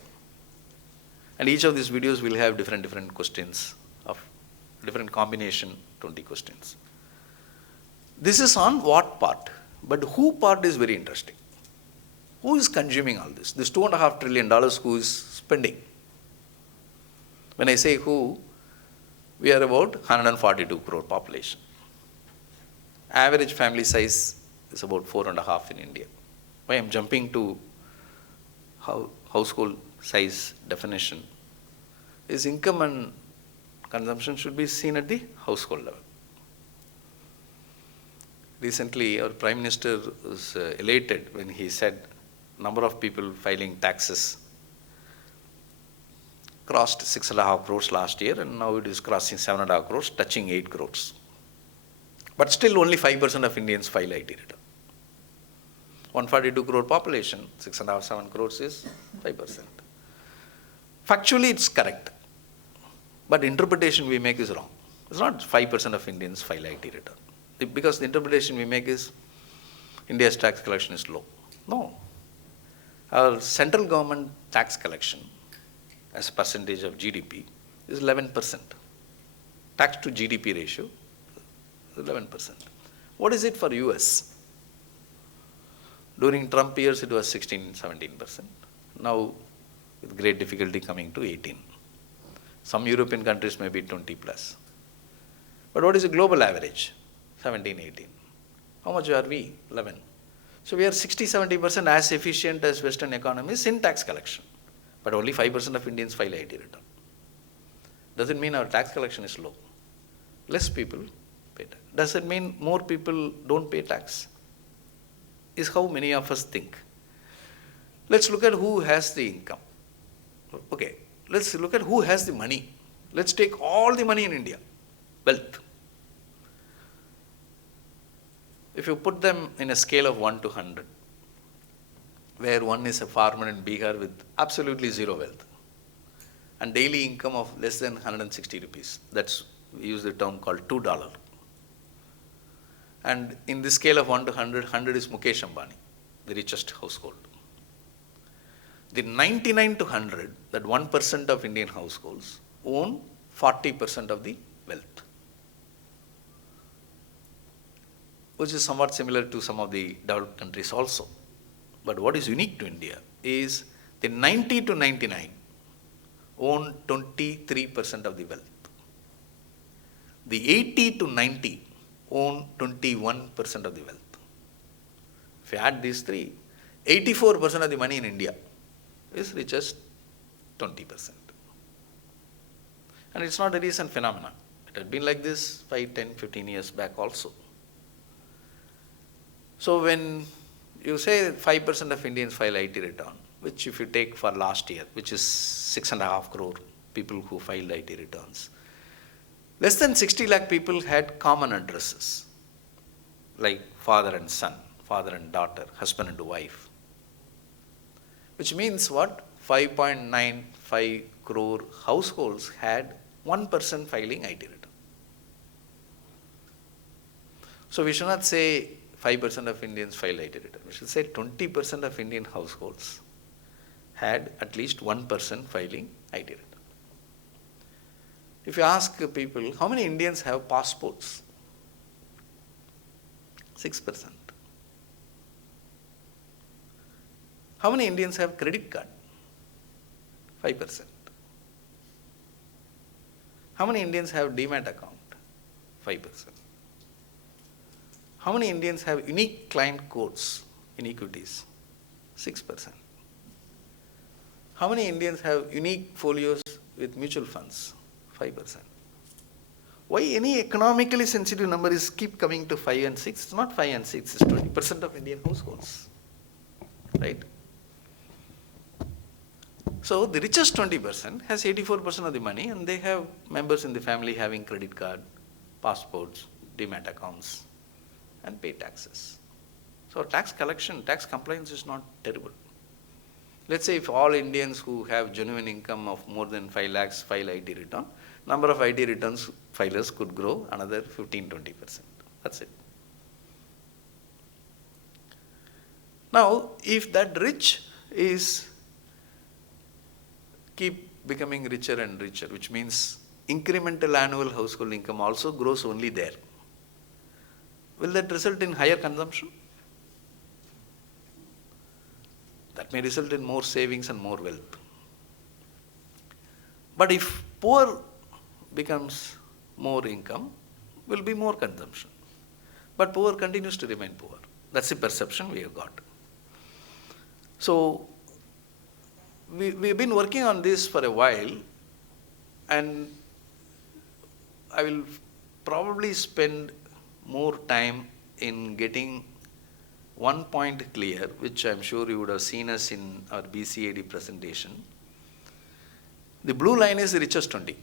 And each of these videos will have different questions of different combination, 20 questions. This is on what part? But who part is very interesting. Who is consuming all this? This $2.5 trillion, who is spending? When I say who, we are about 142 crore population. Average family size is about 4.5 in India. Why I'm jumping to household size definition is income and consumption should be seen at the household level. Recently, our Prime Minister was elated when he said number of people filing taxes crossed 6.5 crores last year, and now it is crossing 7.5 crores, touching 8 crores. But still only 5% of Indians file IT return. 142 crore population, 6.5, 7 crores is 5%. Factually, it's correct. But interpretation we make is wrong. It's not 5% of Indians file IT return. Because the interpretation we make is India's tax collection is low. No. Our central government tax collection as a percentage of GDP is 11%. Tax to GDP ratio is 11%. What is it for US? During Trump years it was 16, 17%. Now with great difficulty coming to 18. Some European countries may be 20 plus. But what is the global average? 17, 18. How much are we? 11. So we are 60, 70% as efficient as Western economies in tax collection. But only 5% of Indians file IT return. Does it mean our tax collection is low? Less people pay tax. Does it mean more people don't pay tax? Is how many of us think. Let's look at who has the income. Okay, let's look at who has the money. Let's take all the money in India, wealth. If you put them in a scale of 1 to 100, where 1 is a farmer in Bihar with absolutely zero wealth and daily income of less than 160 rupees, that's, we use the term called $2. And in this scale of 1 to 100, 100 is Mukesh Ambani, the richest household. The 99 to 100, that 1% of Indian households own 40% of the wealth, which is somewhat similar to some of the developed countries also. But what is unique to India is the 90 to 99 own 23% of the wealth. The 80 to 90 own 21% of the wealth. If you add these three, 84% of the money in India is richest 20%. And it's not a recent phenomenon. It had been like this 5, 10, 15 years back also. So when you say 5% of Indians file IT return, which if you take for last year, which is 6.5 crore people who filed IT returns, less than 60 lakh people had common addresses, like father and son, father and daughter, husband and wife. Which means what? 5.95 crore households had one person filing IT return. So we should not say 5% of Indians file IT return. We should say 20% of Indian households had at least one person filing IT return. If you ask people, how many Indians have passports? 6%. How many Indians have credit card? 5%. How many Indians have Demat account? 5%. How many Indians have unique client codes in equities? 6%. How many Indians have unique folios with mutual funds? 5%. Why any economically sensitive number is keep coming to 5 and 6? It's not 5 and 6, it's 20% of Indian households. Right? So the richest 20% has 84% of the money, and they have members in the family having credit card, passports, Demat accounts, and pay taxes. So tax collection, tax compliance is not terrible. Let's say if all Indians who have genuine income of more than 5 lakhs file IT return, number of IT returns filers could grow another 15-20%. That's it. Now, if that rich is keep becoming richer and richer, which means incremental annual household income also grows only there, will that result in higher consumption? That may result in more savings and more wealth. But if poor becomes more income, will be more consumption. But poor continues to remain poor. That's the perception we have got. So, we've been working on this for a while, and I will probably spend more time in getting one point clear, which I'm sure you would have seen us in our BCAD presentation. The blue line is the richest 20.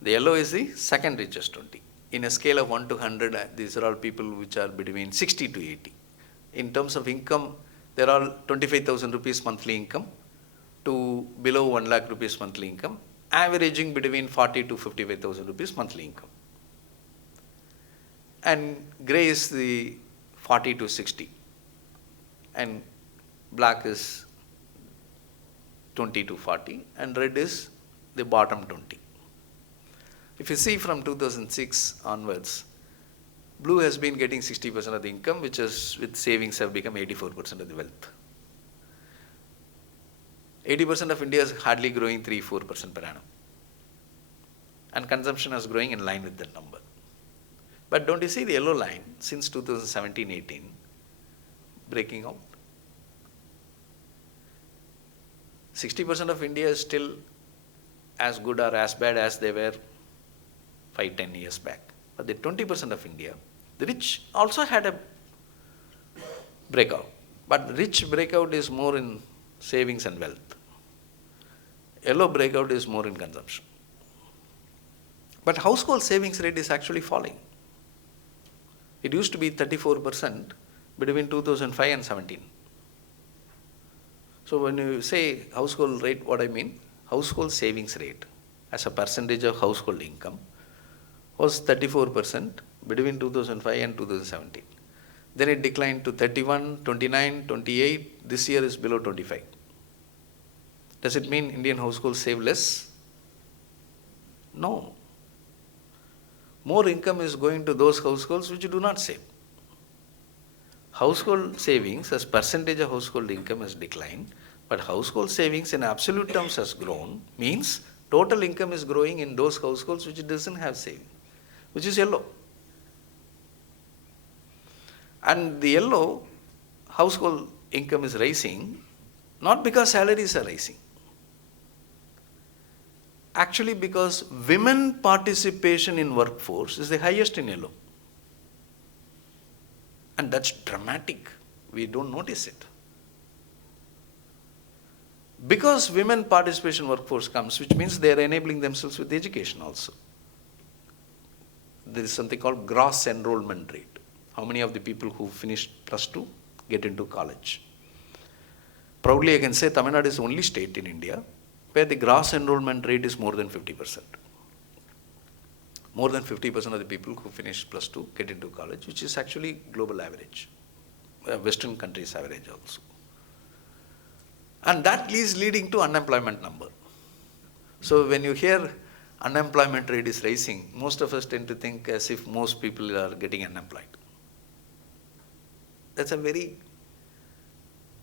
The yellow is the second richest 20. In a scale of 1 to 100, these are all people which are between 60 to 80. In terms of income, they're all 25,000 rupees monthly income to below 1 lakh rupees monthly income, averaging between 40 to 55,000 rupees monthly income. And grey is the 40 to 60, and black is 20 to 40, and red is the bottom 20. If you see from 2006 onwards, blue has been getting 60% of the income, which is with savings have become 84% of the wealth. 80% of India is hardly growing 3-4% per annum, and consumption is growing in line with that number. But don't you see the yellow line since 2017-18 breaking out? 60% of India is still as good or as bad as they were 5-10 years back. But the 20% of India, the rich also had a breakout. But rich breakout is more in savings and wealth. Yellow breakout is more in consumption. But household savings rate is actually falling. It used to be 34% between 2005 and 17. So when you say household rate, what I mean? Household savings rate as a percentage of household income was 34% between 2005 and 2017. Then it declined to 31, 29, 28. This year is below 25. Does it mean Indian households save less? No. More income is going to those households which do not save. Household savings as percentage of household income has declined, but household savings in absolute terms has grown, means total income is growing in those households which doesn't have saving, which is yellow. And the yellow household income is rising not because salaries are rising. Actually, because women participation in workforce is the highest in yellow. And that's dramatic. We don't notice it. Because women participation workforce comes, which means they are enabling themselves with education also. There is something called gross enrollment rate. How many of the people who finished plus 2 get into college? Proudly I can say Tamil Nadu is the only state in India where the gross enrollment rate is more than 50%. More than 50% of the people who finish plus 2 get into college, which is actually global average, Western countries average also. And that is leading to unemployment number. So when you hear unemployment rate is rising, most of us tend to think as if most people are getting unemployed. That's a very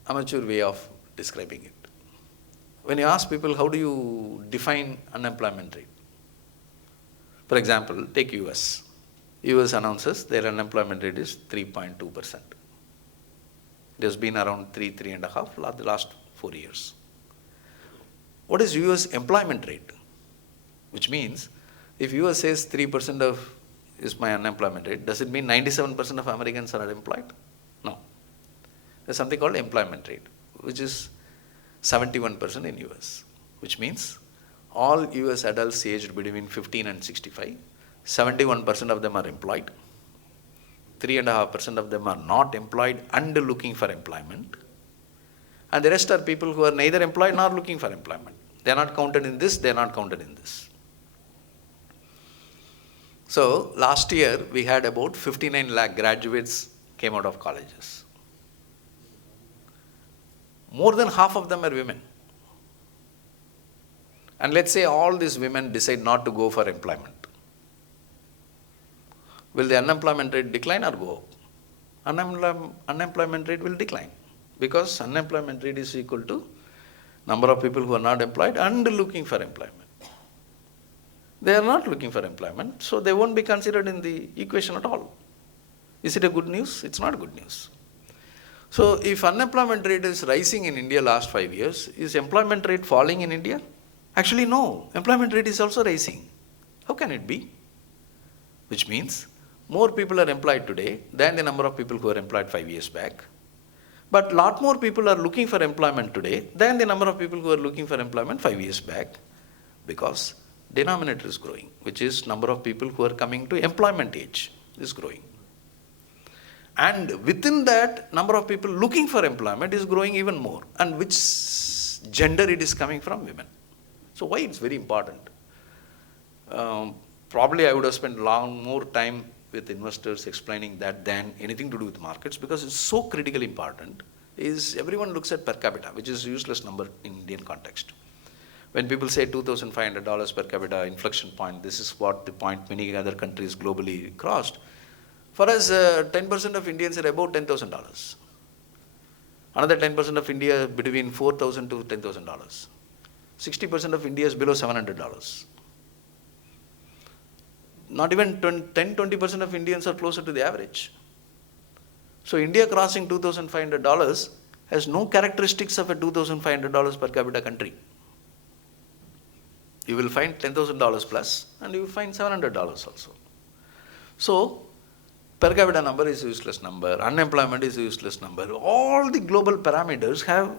amateur way of describing it. When you ask people, how do you define unemployment rate? For example, take US. US announces their unemployment rate is 3.2%. It has been around 3.5% the last 4 years. What is US employment rate? Which means, if US says 3% is my unemployment rate, does it mean 97% of Americans are unemployed? No. There's something called employment rate, which is 71% in US, which means all US adults aged between 15 and 65, 71% of them are employed, 3.5% of them are not employed and looking for employment, and the rest are people who are neither employed nor looking for employment. They are not counted in this, they are not counted in this. So last year we had about 59 lakh graduates came out of colleges. More than half of them are women. And let's say all these women decide not to go for employment. Will the unemployment rate decline or go up? Unemployment rate will decline, because unemployment rate is equal to number of people who are not employed and looking for employment. They are not looking for employment, so they won't be considered in the equation at all. Is it a good news? It's not good news. So if unemployment rate is rising in India last 5 years, is employment rate falling in India? Actually no, employment rate is also rising. How can it be? Which means more people are employed today than the number of people who were employed 5 years back. But lot more people are looking for employment today than the number of people who are looking for employment 5 years back, because denominator is growing, which is number of people who are coming to employment age is growing. And within that, number of people looking for employment is growing even more. And which gender it is coming from? Women. So why it's very important? Probably I would have spent more time with investors explaining that than anything to do with markets, because it's so critically important. Is everyone looks at per capita, which is a useless number in Indian context. When people say $2,500 per capita inflection point, this is what the point many other countries globally crossed. For us, 10% of Indians are above $10,000. Another 10% of India between $4,000 to $10,000. 60% of India is below $700. Not even 10-20% of Indians are closer to the average. So India crossing $2,500 has no characteristics of a $2,500 per capita country. You will find $10,000 plus, and you will find $700 also. So per capita number is a useless number, unemployment is a useless number. All the global parameters have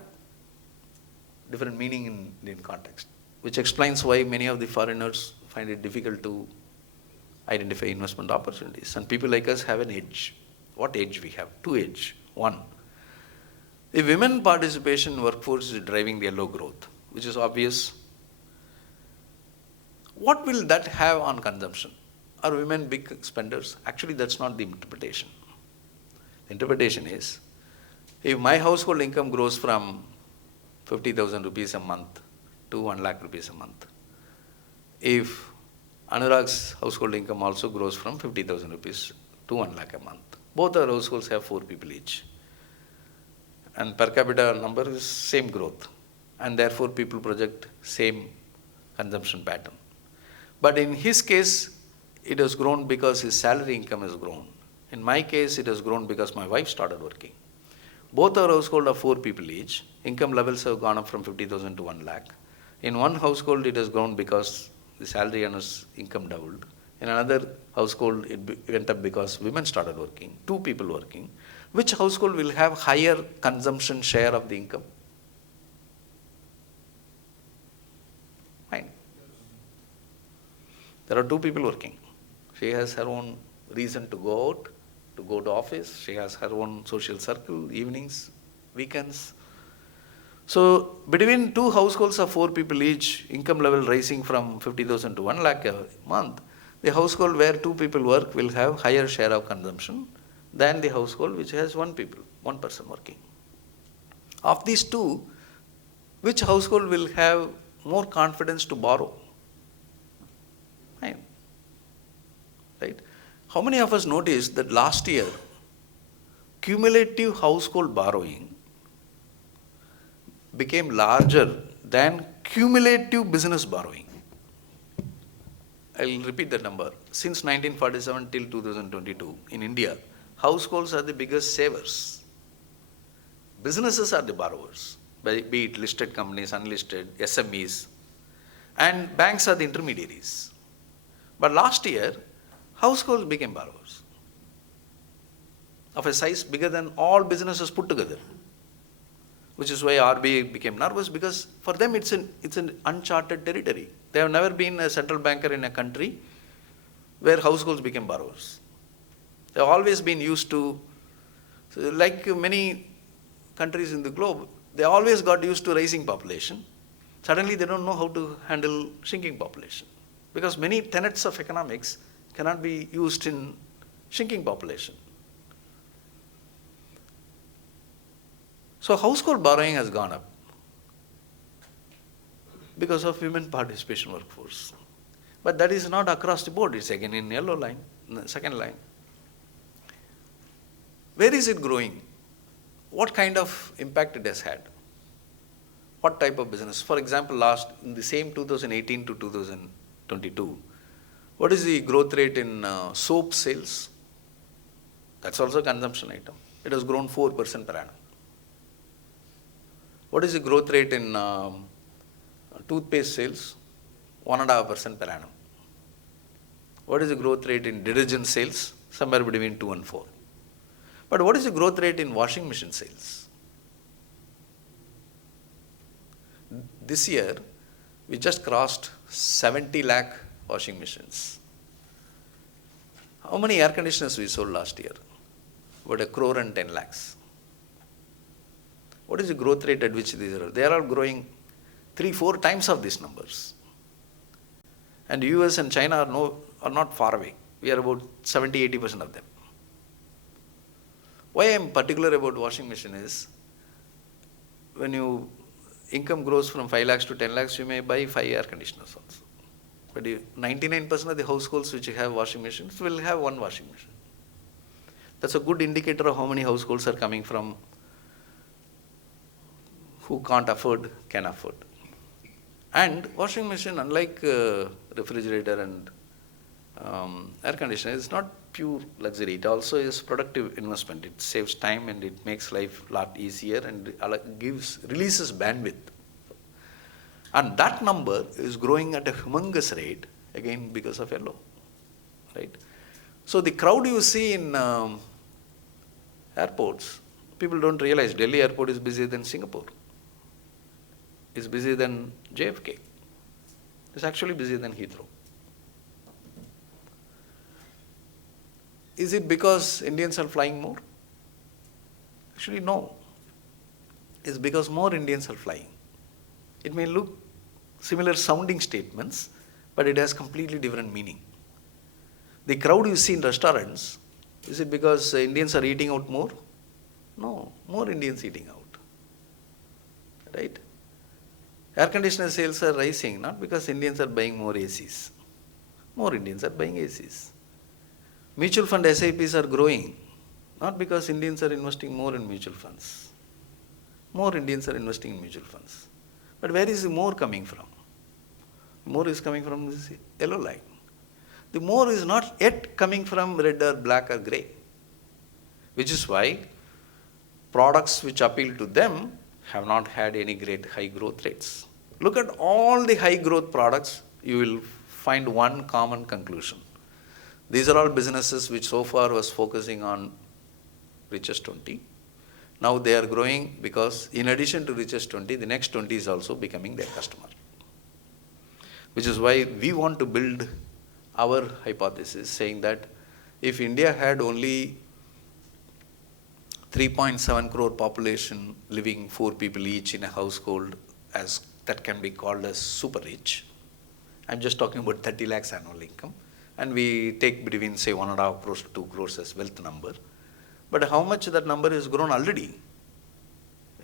different meaning in Indian context, which explains why many of the foreigners find it difficult to identify investment opportunities. And people like us have an edge. What edge we have? Two edge. One, if women participation in workforce is driving the yellow growth, which is obvious, what will that have on consumption? Are women big spenders? Actually, that's not the interpretation. The interpretation is, if my household income grows from 50,000 rupees a month to 1 lakh rupees a month, if Anurag's household income also grows from 50,000 rupees to 1 lakh a month, both our households have 4 people each, and per capita number is same growth, and therefore people project same consumption pattern. But in his case, it has grown because his salary income has grown. In my case, it has grown because my wife started working. Both our household are 4 people each. Income levels have gone up from 50,000 to 1 lakh. In one household, it has grown because the salary and his income doubled. In another household, it went up because women started working, 2 people working. Which household will have higher consumption share of the income? Fine. There are 2 people working. She has her own reason to go out to go to office. She has her own social circle, evenings, weekends. So between two households of 4 people each, income level rising from 50,000 to 1 lakh a month, the household where 2 people work will have higher share of consumption than the household which has 1 person working. Of these two, which household will have more confidence to borrow? Fine. Right? How many of us noticed that last year, cumulative household borrowing became larger than cumulative business borrowing? I'll repeat that number. Since 1947 till 2022, in India, households are the biggest savers. Businesses are the borrowers, be it listed companies, unlisted, SMEs, and banks are the intermediaries. But last year, households became borrowers of a size bigger than all businesses put together, which is why RBI became nervous, because for them it's an uncharted territory. They have never been a central banker in a country where households became borrowers. They have always been used to, like many countries in the globe, they always got used to rising population. Suddenly they don't know how to handle shrinking population, because many tenets of economics cannot be used in shrinking population. So household borrowing has gone up because of women participation workforce. But that is not across the board. It's again in yellow line, second line. Where is it growing? What kind of impact it has had? What type of business? For example, in the same 2018 to 2022, what is the growth rate in soap sales? That's also a consumption item. It has grown 4% per annum. What is the growth rate in toothpaste sales? 1.5% per annum. What is the growth rate in detergent sales? Somewhere between 2 and 4. But what is the growth rate in washing machine sales? This year, we just crossed 70 lakh washing machines. How many air conditioners we sold last year? About 1 crore and 10 lakhs. What is the growth rate at which these are? They are all growing 3-4 times of these numbers. And US and China are not far away. We are about 70-80% of them. Why I am particular about washing machine is, when your income grows from 5 lakhs to 10 lakhs, you may buy 5 air conditioners also. But 99% of the households which have washing machines will have 1 washing machine. That's a good indicator of how many households are coming from who can't afford, can afford. And washing machine, unlike refrigerator and air conditioner, is not pure luxury. It also is productive investment. It saves time and it makes life a lot easier and releases bandwidth. And that number is growing at a humongous rate, again because of yellow. Right? So the crowd you see in airports, people don't realize Delhi airport is busier than Singapore. It's busier than JFK. It's actually busier than Heathrow. Is it because Indians are flying more? Actually, no. It's because more Indians are flying. It may look similar sounding statements, but it has completely different meaning. The crowd you see in restaurants, is it because Indians are eating out more? No, more Indians eating out. Right? Air conditioner sales are rising, not because Indians are buying more ACs. More Indians are buying ACs. Mutual fund SIPs are growing, not because Indians are investing more in mutual funds. More Indians are investing in mutual funds. But where is the more coming from? More is coming from this yellow line. The more is not yet coming from red or black or grey. Which is why products which appeal to them have not had any great high growth rates. Look at all the high growth products, you will find one common conclusion. These are all businesses which so far was focusing on richest 20. Now they are growing because in addition to richest 20, the next 20 is also becoming their customer. Which is why we want to build our hypothesis saying that if India had only 3.7 crore population living 4 people each in a household, as that can be called as super rich. I'm just talking about 30 lakhs annual income. And we take between say 1.5 crores to 2 crores as wealth number. But how much that number has grown already?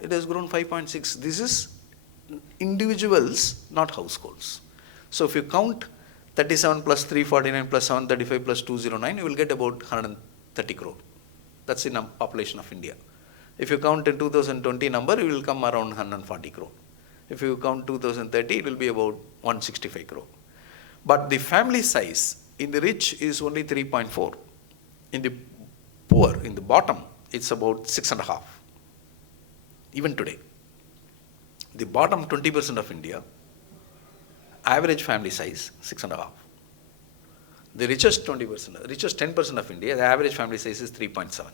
It has grown 5.6. This is individuals, not households. So if you count 37 plus 349 plus 735 plus 209, you will get about 130 crore. That's the population of India. If you count in 2020 number, it will come around 140 crore. If you count 2030, it will be about 165 crore. But the family size in the rich is only 3.4. In the poor, in the bottom, it's about 6.5. Even today. The bottom 20% of India, average family size, 6.5. The richest 20%, richest 10% of India, the average family size is 3.7.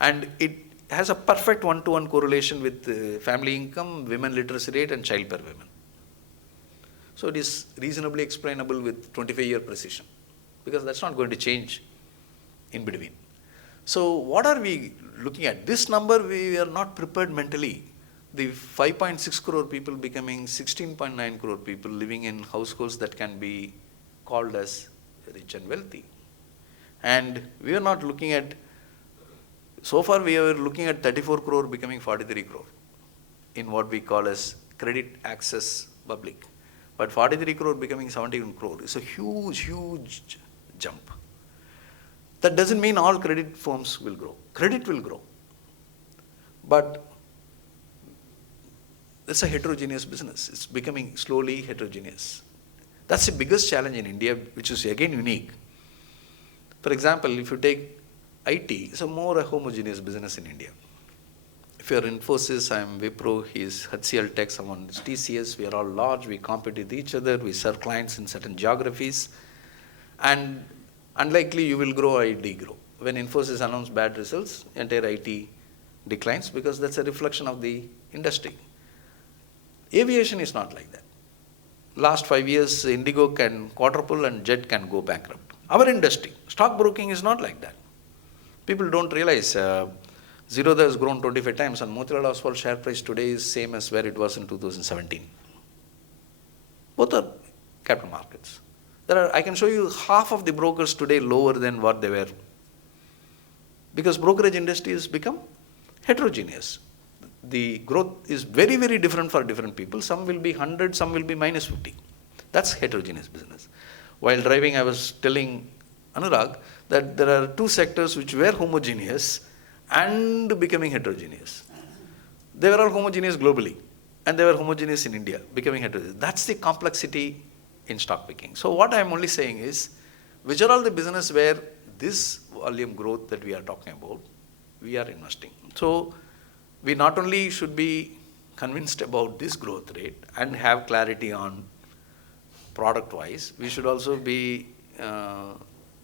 And it has a perfect one-to-one correlation with family income, women literacy rate, and child per women. So it is reasonably explainable with 25-year precision, because that's not going to change in between. So what are we looking at? This number we are not prepared mentally. The 5.6 crore people becoming 16.9 crore people living in households that can be called as rich and wealthy. And we are not looking at, so far we are looking at 34 crore becoming 43 crore in what we call as credit access public. But 43 crore becoming 71 crore is a huge, huge jump. That doesn't mean all credit firms will grow. Credit will grow. But it's a heterogeneous business. It's becoming slowly heterogeneous. That's the biggest challenge in India, which is again unique. For example, if you take IT, it's a more homogeneous business in India. If you are Infosys, I am Wipro, he is HCL Tech, someone is TCS, we are all large, we compete with each other, we serve clients in certain geographies. And unlikely you will grow, I degrow. When Infosys announced bad results, entire IT declines because that's a reflection of the industry. Aviation is not like that. Last 5 years, Indigo can quadruple and Jet can go bankrupt. Our industry, stockbroking is not like that. People don't realize Zerodha has grown 25 times and Motilal Oswal share price today is same as where it was in 2017. Both are capital markets. I can show you half of the brokers today lower than what they were. Because brokerage industry has become heterogeneous. The growth is very, very different for different people. Some will be 100, some will be minus 50. That's heterogeneous business. While driving, I was telling Anurag that there are two sectors which were homogeneous and becoming heterogeneous. They were all homogeneous globally and they were homogeneous in India, becoming heterogeneous. That's the complexity in stock picking. So what I'm only saying is, which are all the business where this volume growth that we are talking about, we are investing. So we not only should be convinced about this growth rate and have clarity on product wise, we should also be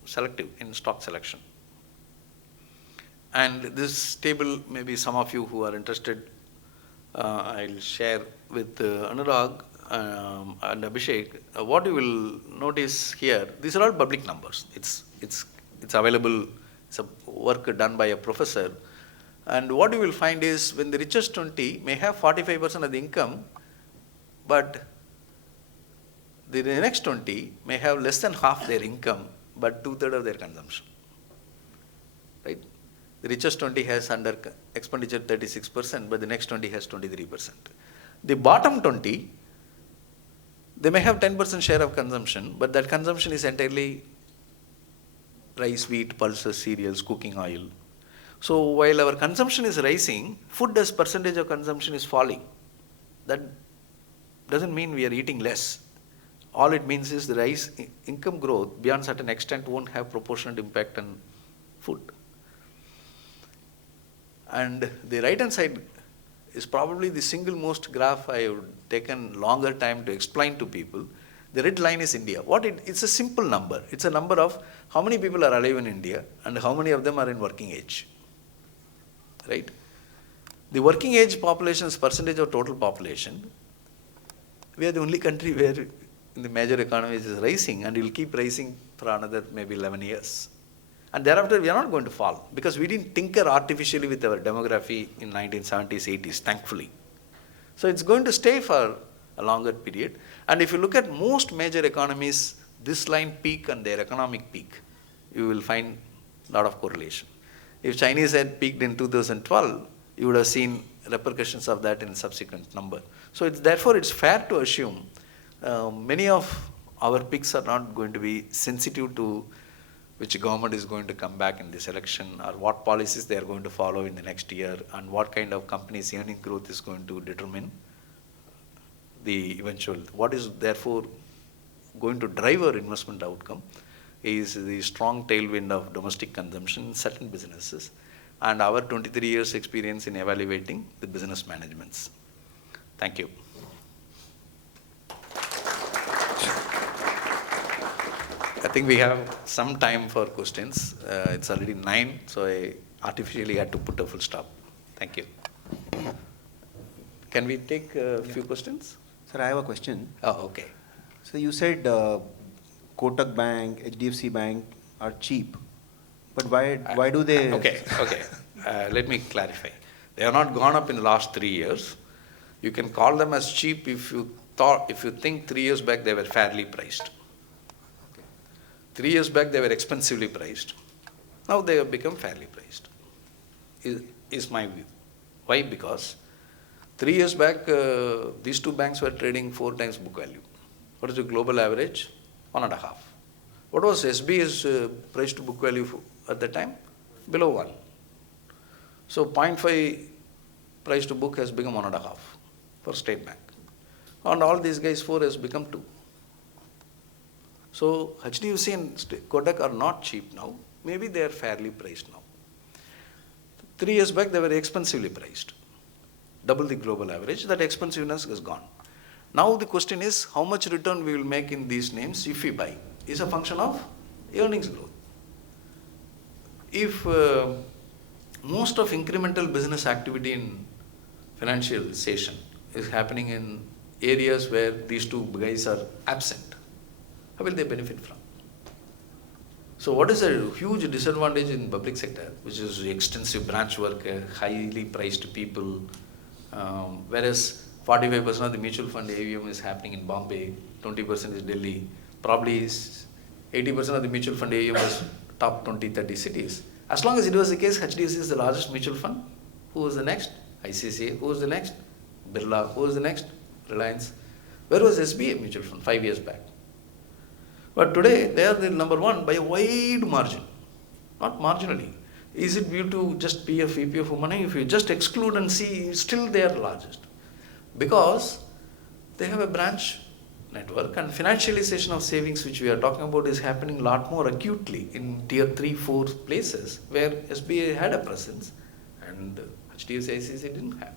selective in stock selection. And this table, maybe some of you who are interested, I'll share with Anurag and Abhishek. What you will notice here, these are all public numbers. It's available. It's a work done by a professor. And what you will find is when the richest 20 may have 45% of the income, but the next 20 may have less than half their income, but 2/3 of their consumption. Right? The richest 20 has under expenditure 36%, but the next 20 has 23%. The bottom 20, they may have 10% share of consumption, but that consumption is entirely rice, wheat, pulses, cereals, cooking oil. So while our consumption is rising, food as percentage of consumption is falling. That doesn't mean we are eating less. All it means is the income growth beyond certain extent won't have proportionate impact on food. And the right hand side is probably the single most graph I have taken longer time to explain to people. The red line is India. It's a simple number. It's a number of how many people are alive in India and how many of them are in working age. Right? The working age population's percentage of total population, we are the only country where in the major economies is rising and it will keep rising for another maybe 11 years. And thereafter, we are not going to fall because we didn't tinker artificially with our demography in 1970s, 80s, thankfully. So it's going to stay for a longer period. And if you look at most major economies, this line peak and their economic peak, you will find a lot of correlation. If Chinese had peaked in 2012, you would have seen repercussions of that in subsequent number. So therefore, it's fair to assume many of our picks are not going to be sensitive to which government is going to come back in this election or what policies they are going to follow in the next year and what kind of companies' earning growth is going to determine the eventual. What is therefore going to drive our investment outcome is the strong tailwind of domestic consumption in certain businesses and our 23 years experience in evaluating the business managements. Thank you. I think we have some time for questions. It's already 9, so I artificially had to put a full stop. Thank you. Can we take a few questions? Sir, I have a question. Oh, okay. So you said Kotak Bank, HDFC Bank are cheap, but why do they? Okay. Let me clarify. They have not gone up in the last 3 years. You can call them as cheap if you think 3 years back they were fairly priced. 3 years back they were expensively priced. Now they have become fairly priced. Is my view. Why? Because 3 years back these two banks were trading 4 times book value. What is the global average? 1.5. What was SBI's price to book value at the time? Below 1. So 0.5 price to book has become 1.5 for State Bank. And all these guys 4 has become 2. So HDFC and Kotak are not cheap now. Maybe they are fairly priced now. 3 years back they were expensively priced. Double the global average. That expensiveness is gone. Now the question is how much return we will make in these names if we buy. Is a function of earnings growth. If most of incremental business activity in financialization is happening in areas where these two guys are absent, how will they benefit from? So what is a huge disadvantage in public sector, which is extensive branch work, highly priced people, whereas 45% of the mutual fund AUM is happening in Bombay, 20% is Delhi, probably 80% of the mutual fund AUM is top 20, 30 cities. As long as it was the case, HDFC is the largest mutual fund. Who was the next? ICICI. Who was the next? Birla. Who was the next? Reliance. Where was SBI mutual fund 5 years back? But today, they are the number one by a wide margin, not marginally. Is it due to just PF, EPF for money? If you just exclude and see, still they are largest. Because they have a branch network and financialization of savings, which we are talking about, is happening a lot more acutely in tier 3, 4 places where SBI had a presence and HDFC, ICICI didn't have.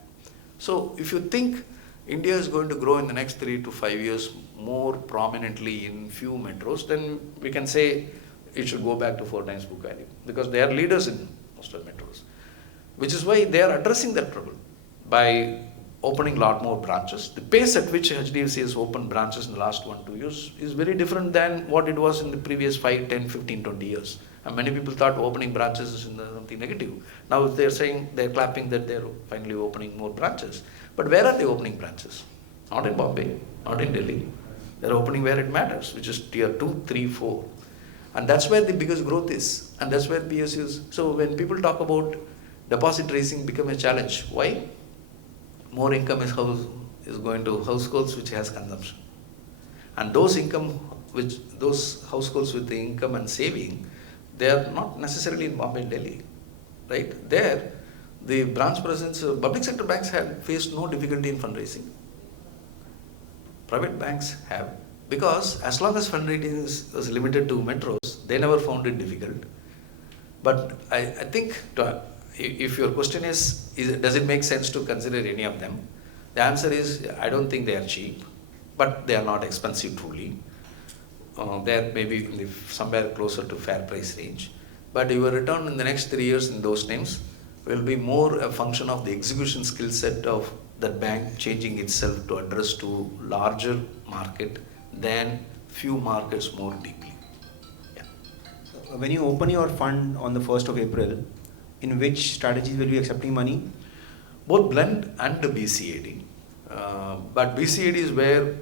So if you think India is going to grow in the next 3 to 5 years more prominently in few metros, then we can say it should go back to 4 times book value because they are leaders in most of the metros. Which is why they are addressing that trouble by opening a lot more branches. The pace at which HDFC has opened branches in the last 1-2 years is very different than what it was in the previous 5, 10, 15, 20 years. And many people thought opening branches is something negative. Now they're saying, they're clapping that they're finally opening more branches. But where are they opening branches? Not in Bombay, not in Delhi. They're opening where it matters, which is tier 2, 3, 4. And that's where the biggest growth is. And that's where PSUs. So when people talk about deposit raising become a challenge, why? More income is going to households which has consumption. And those households with the income and saving, they are not necessarily in Bombay and Delhi. Right? There, the branch presence, public sector banks have faced no difficulty in fundraising. Private banks have, because as long as fundraising was limited to metros, they never found it difficult. But I think if your question is does it make sense to consider any of them? The answer is, I don't think they are cheap, but they are not expensive truly. They are maybe somewhere closer to fair price range. But your return in the next 3 years in those names will be more a function of the execution skill set of that bank changing itself to address to larger market than few markets more deeply. Yeah. when you open your fund on the 1st of April, in which strategies will you be accepting money? Both blend and the BCAD. But BCAD is where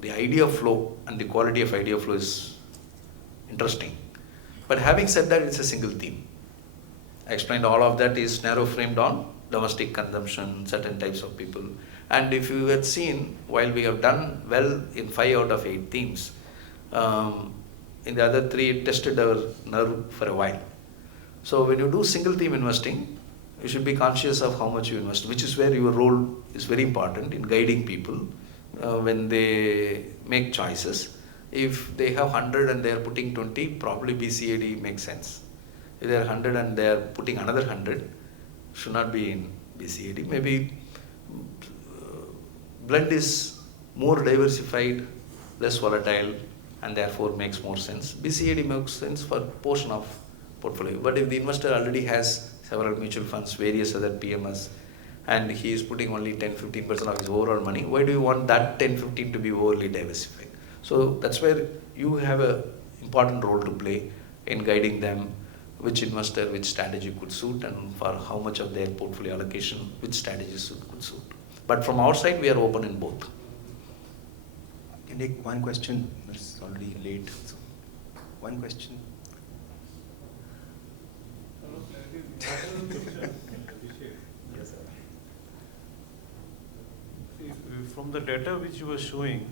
the idea flow and the quality of idea flow is interesting. But having said that, it's a single theme. I explained all of that is narrow framed on domestic consumption, certain types of people. And if you had seen, while we have done well in 5 out of 8 themes, in the other 3 it tested our nerve for a while. So when you do single theme investing, you should be conscious of how much you invest, which is where your role is very important in guiding people when they make choices. If they have 100 and they are putting 20, probably BCAD makes sense. If they are 100 and they are putting another 100, should not be in BCAD. Maybe blend is more diversified, less volatile, and therefore makes more sense. BCAD makes sense for portion of portfolio. But if the investor already has several mutual funds, various other PMS, and he is putting only 10-15% of his overall money, why do you want that 10-15 to be overly diversified? So that's where you have an important role to play in guiding them which investor, which strategy could suit, and for how much of their portfolio allocation, which strategies could suit. But from our side, we are open in both. Can I take one question? It's already late. So one question. Yes, sir. See, from the data which you were showing,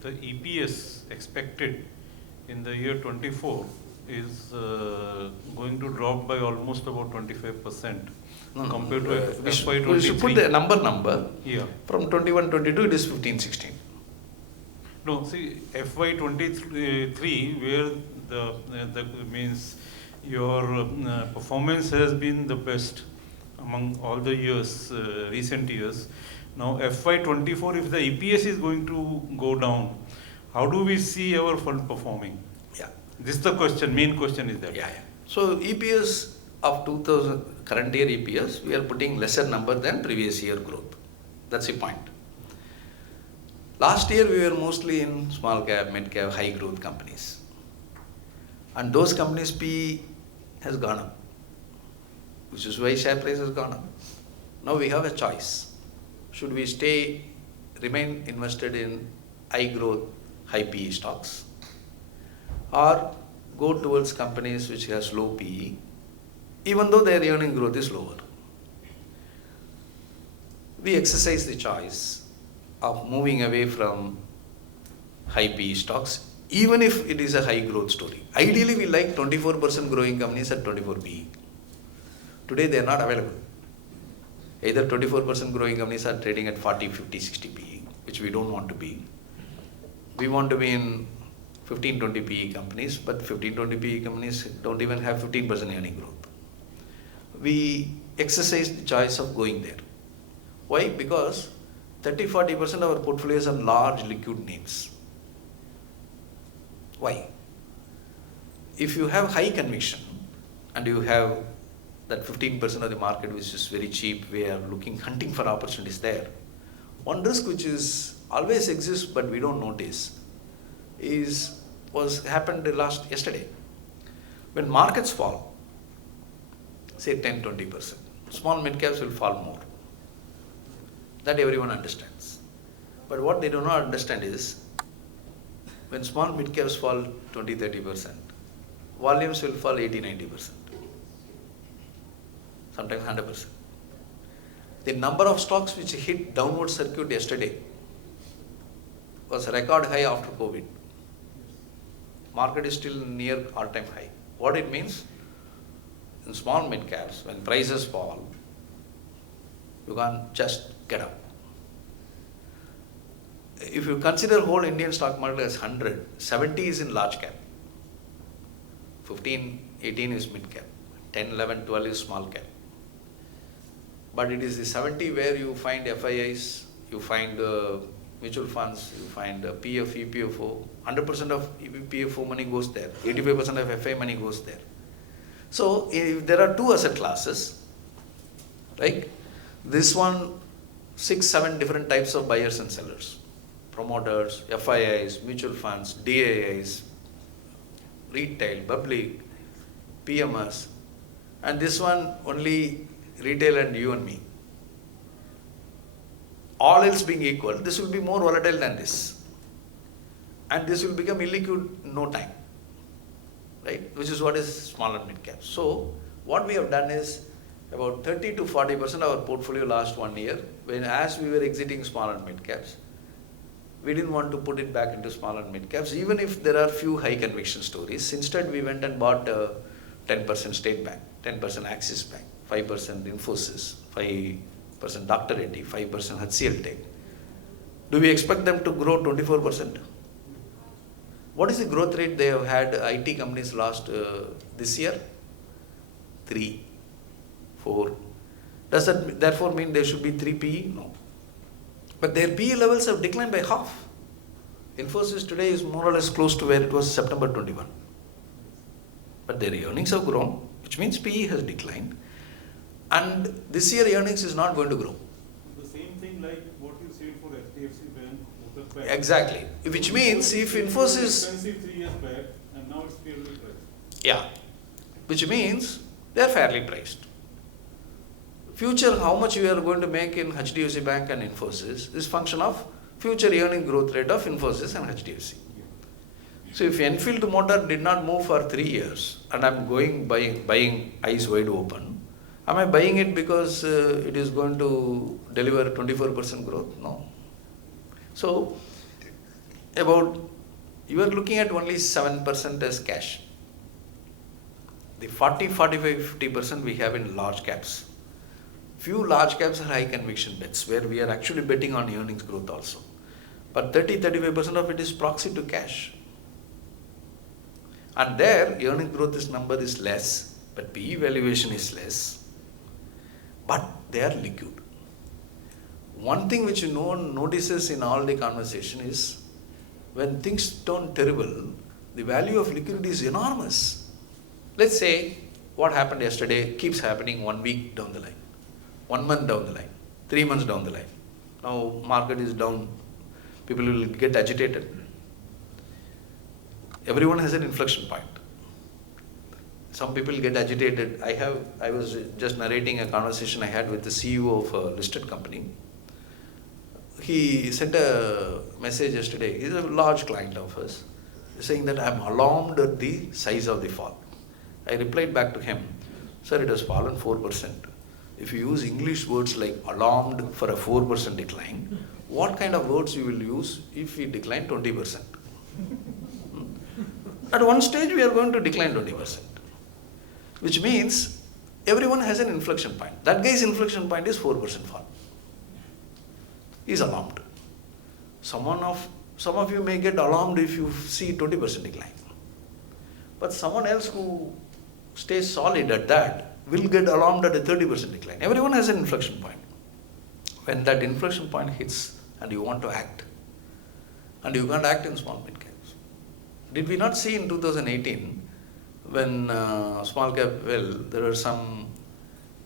the EPS expected in the year 24 is going to drop by almost about 25% compared to FY23. We should put the number. Yeah. From 21-22, it is 15-16. No, see, FY23, where the means your performance has been the best among all the years, recent years. Now, FY24, if the EPS is going to go down, how do we see our fund performing? Yeah. This is the question, main question is that. Yeah. So EPS of 2000, current year EPS, we are putting lesser number than previous year growth. That's the point. Last year we were mostly in small cap, mid cap, high growth companies. And those companies PE has gone up, which is why share price has gone up. Now we have a choice. Should we remain invested in high growth, high PE stocks, or go towards companies which has low PE, even though their earning growth is lower? We exercise the choice of moving away from high PE stocks, even if it is a high growth story. Ideally, we like 24% growing companies at 24 PE. Today, they are not available. Either 24% growing companies are trading at 40, 50, 60 PE, which we don't want to be. We want to be in 15, 20 PE companies, but 15, 20 PE companies don't even have 15% earning growth. We exercise the choice of going there. Why? Because 30-40% of our portfolios are large liquid names. Why? If you have high conviction and you have that 15% of the market which is very cheap, we are hunting for opportunities there. One risk which is always exists but we don't notice happened yesterday. When markets fall, say 10-20%, small mid caps will fall more. That everyone understands. But what they do not understand is, when small mid caps fall 20-30%, volumes will fall 80-90%, sometimes 100%. The number of stocks which hit downward circuit yesterday was a record high after COVID. Market is still near all-time high. What it means? In small mid caps, when prices fall, you can't just get up. If you consider whole Indian stock market as 100, 70 is in large cap, 15, 18 is mid cap, 10, 11, 12 is small cap. But it is the 70 where you find FIIs, you find mutual funds, you find PF, EPFO. 100% of EPFO money goes there, 85% of FI money goes there. So if there are two asset classes, right? This one, 6-7 different types of buyers and sellers, promoters, FIIs, mutual funds, DAIs, retail, public, PMS, and this one only retail and you and me. All else being equal, this will be more volatile than this. And this will become illiquid in no time, right? Which is what is small and mid caps. So what we have done is about 30 to 40% of our portfolio last 1 year, when as we were exiting small and mid caps, we didn't want to put it back into small and mid caps, even if there are few high conviction stories. Instead, we went and bought 10% State Bank, 10% Axis Bank, 5% Infosys, 5% Dr. Reddy, 5% HCL Tech. Do we expect them to grow 24%? What is the growth rate they have had IT companies last this year? 3, 4. Does that therefore mean there should be 3 PE? No. But their PE levels have declined by half. Infosys today is more or less close to where it was September 21. But their earnings have grown, which means PE has declined. And this year earnings is not going to grow. The same thing like what you said for HDFC Bank. Exactly. Which means if Infosys... expensive 3 years back and now it's fairly priced. Yeah. Which means they are fairly priced. Future, how much we are going to make in HDFC Bank and Infosys is function of future earning growth rate of Infosys and HDFC. So if Enfield Motor did not move for 3 years and I'm going buying eyes wide open, am I buying it because it is going to deliver 24% growth? No. So you are looking at only 7% as cash. The 40, 45, 50% we have in large caps. Few large caps are high conviction bets where we are actually betting on earnings growth also. But 30, 35% of it is proxy to cash. And there earning growth number is less, but PE valuation is less. But they are liquid. One thing which no one notices in all the conversation is when things turn terrible, the value of liquidity is enormous. Let's say what happened yesterday keeps happening 1 week down the line, 1 month down the line, 3 months down the line. Now market is down, people will get agitated. Everyone has an inflection point. Some people get agitated. I was just narrating a conversation I had with the CEO of a listed company. He sent a message yesterday. He's a large client of us, saying that I'm alarmed at the size of the fall. I replied back to him, sir, it has fallen 4%. If you use English words like alarmed for a 4% decline, what kind of words you will use if we decline 20%? At one stage, we are going to decline 20%, which means everyone has an inflection point. That guy's inflection point is 4% fall. He's alarmed. Some of you may get alarmed if you see 20% decline. But someone else who stays solid at that will get alarmed at a 30% decline. Everyone has an inflection point. When that inflection point hits and you want to act, and you can't act in small mid caps. Did we not see in 2018 when small cap, there were some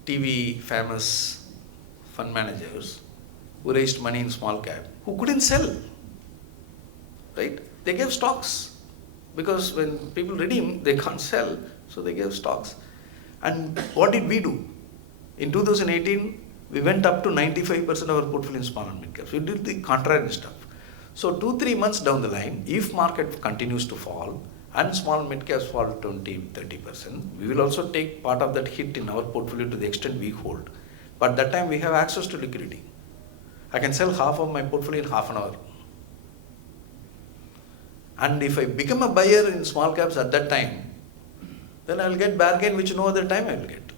TV famous fund managers who raised money in small cap who couldn't sell, right? They gave stocks because when people redeem, they can't sell, so they gave stocks. And what did we do? In 2018, we went up to 95% of our portfolio in small and mid caps. We did the contrarian stuff. So 2-3 months down the line, if market continues to fall and small mid caps fall 20-30%, we will also take part of that hit in our portfolio to the extent we hold. But that time we have access to liquidity. I can sell half of my portfolio in half an hour. And if I become a buyer in small caps at that time, then I will get bargain which no other time I will get.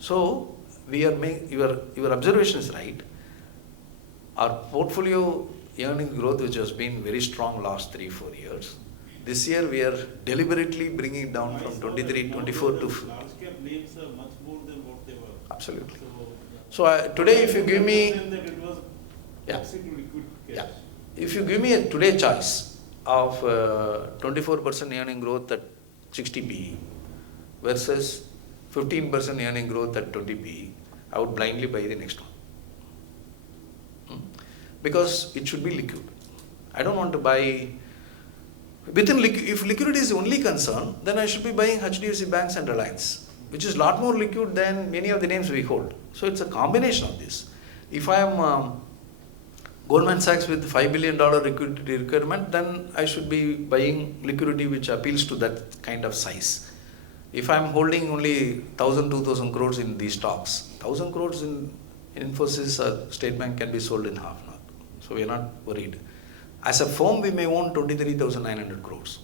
So your observation is right. Our portfolio earning growth, which has been very strong last 3-4 years, this year we are deliberately bringing it down from 23, 24 to... Large cap names are much more than what they were. Absolutely. So today if you give me... Yeah. Yeah. If you give me a today choice of 24% earning growth at 60 PE versus 15% earning growth at 20 PE, I would blindly buy the next one. Because it should be liquid. I don't want to buy If liquidity is the only concern, then I should be buying HDFC banks and Reliance, which is a lot more liquid than many of the names we hold. So it's a combination of this. If I am Goldman Sachs with $5 billion liquidity requirement, then I should be buying liquidity which appeals to that kind of size. If I am holding only 1,000, 2,000 crores in these stocks, 1,000 crores in Infosys or State Bank can be sold in half an hour. So we are not worried. As a firm, we may own 23,900 crores.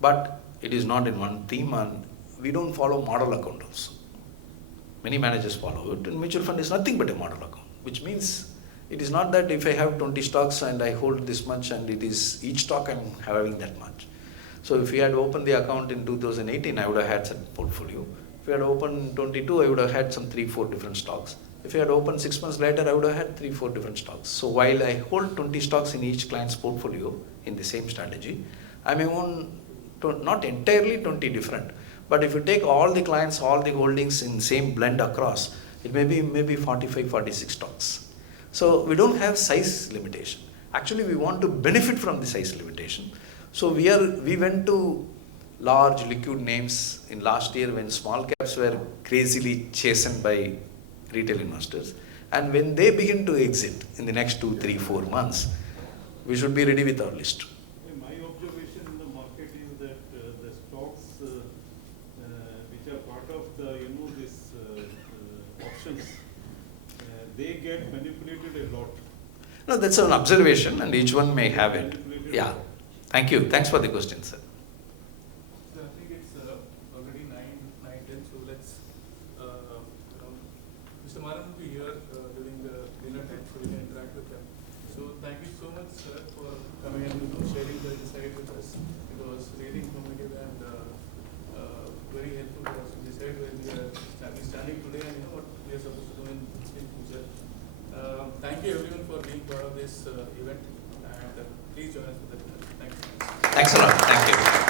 But it is not in one theme, and we don't follow model account also. Many managers follow it, and mutual fund is nothing but a model account, which means it is not that if I have 20 stocks and I hold this much and it is each stock I'm having that much. So if we had opened the account in 2018, I would have had some portfolio. If we had opened in 22, I would have had some 3-4 different stocks. If I had opened 6 months later, I would have had 3-4 different stocks. So while I hold 20 stocks in each client's portfolio in the same strategy, I may own not entirely 20 different. But if you take all the clients, all the holdings in same blend across, it may be maybe 45, 46 stocks. So we don't have size limitation. Actually, we want to benefit from the size limitation. So we went to large liquid names in last year when small caps were crazily chastened by retail investors. And when they begin to exit in the next 2, 3, 4 months, we should be ready with our list. My observation in the market is that the stocks which are part of the this options, they get manipulated a lot. No, that's an observation, and each one may have it. Yeah. Thank you. Thanks for the question, sir. So I think it's already 9:10. So let's, Mr. Maran will be here during the dinner time, so we can interact with them. So thank you so much, sir, for coming and sharing the insight with us. It was really informative and very helpful for us to decide where we are standing today and what we are supposed to do in future. Thank you everyone for being part of this event, and please join us for the dinner. Thank you. Thanks a lot. Thank you.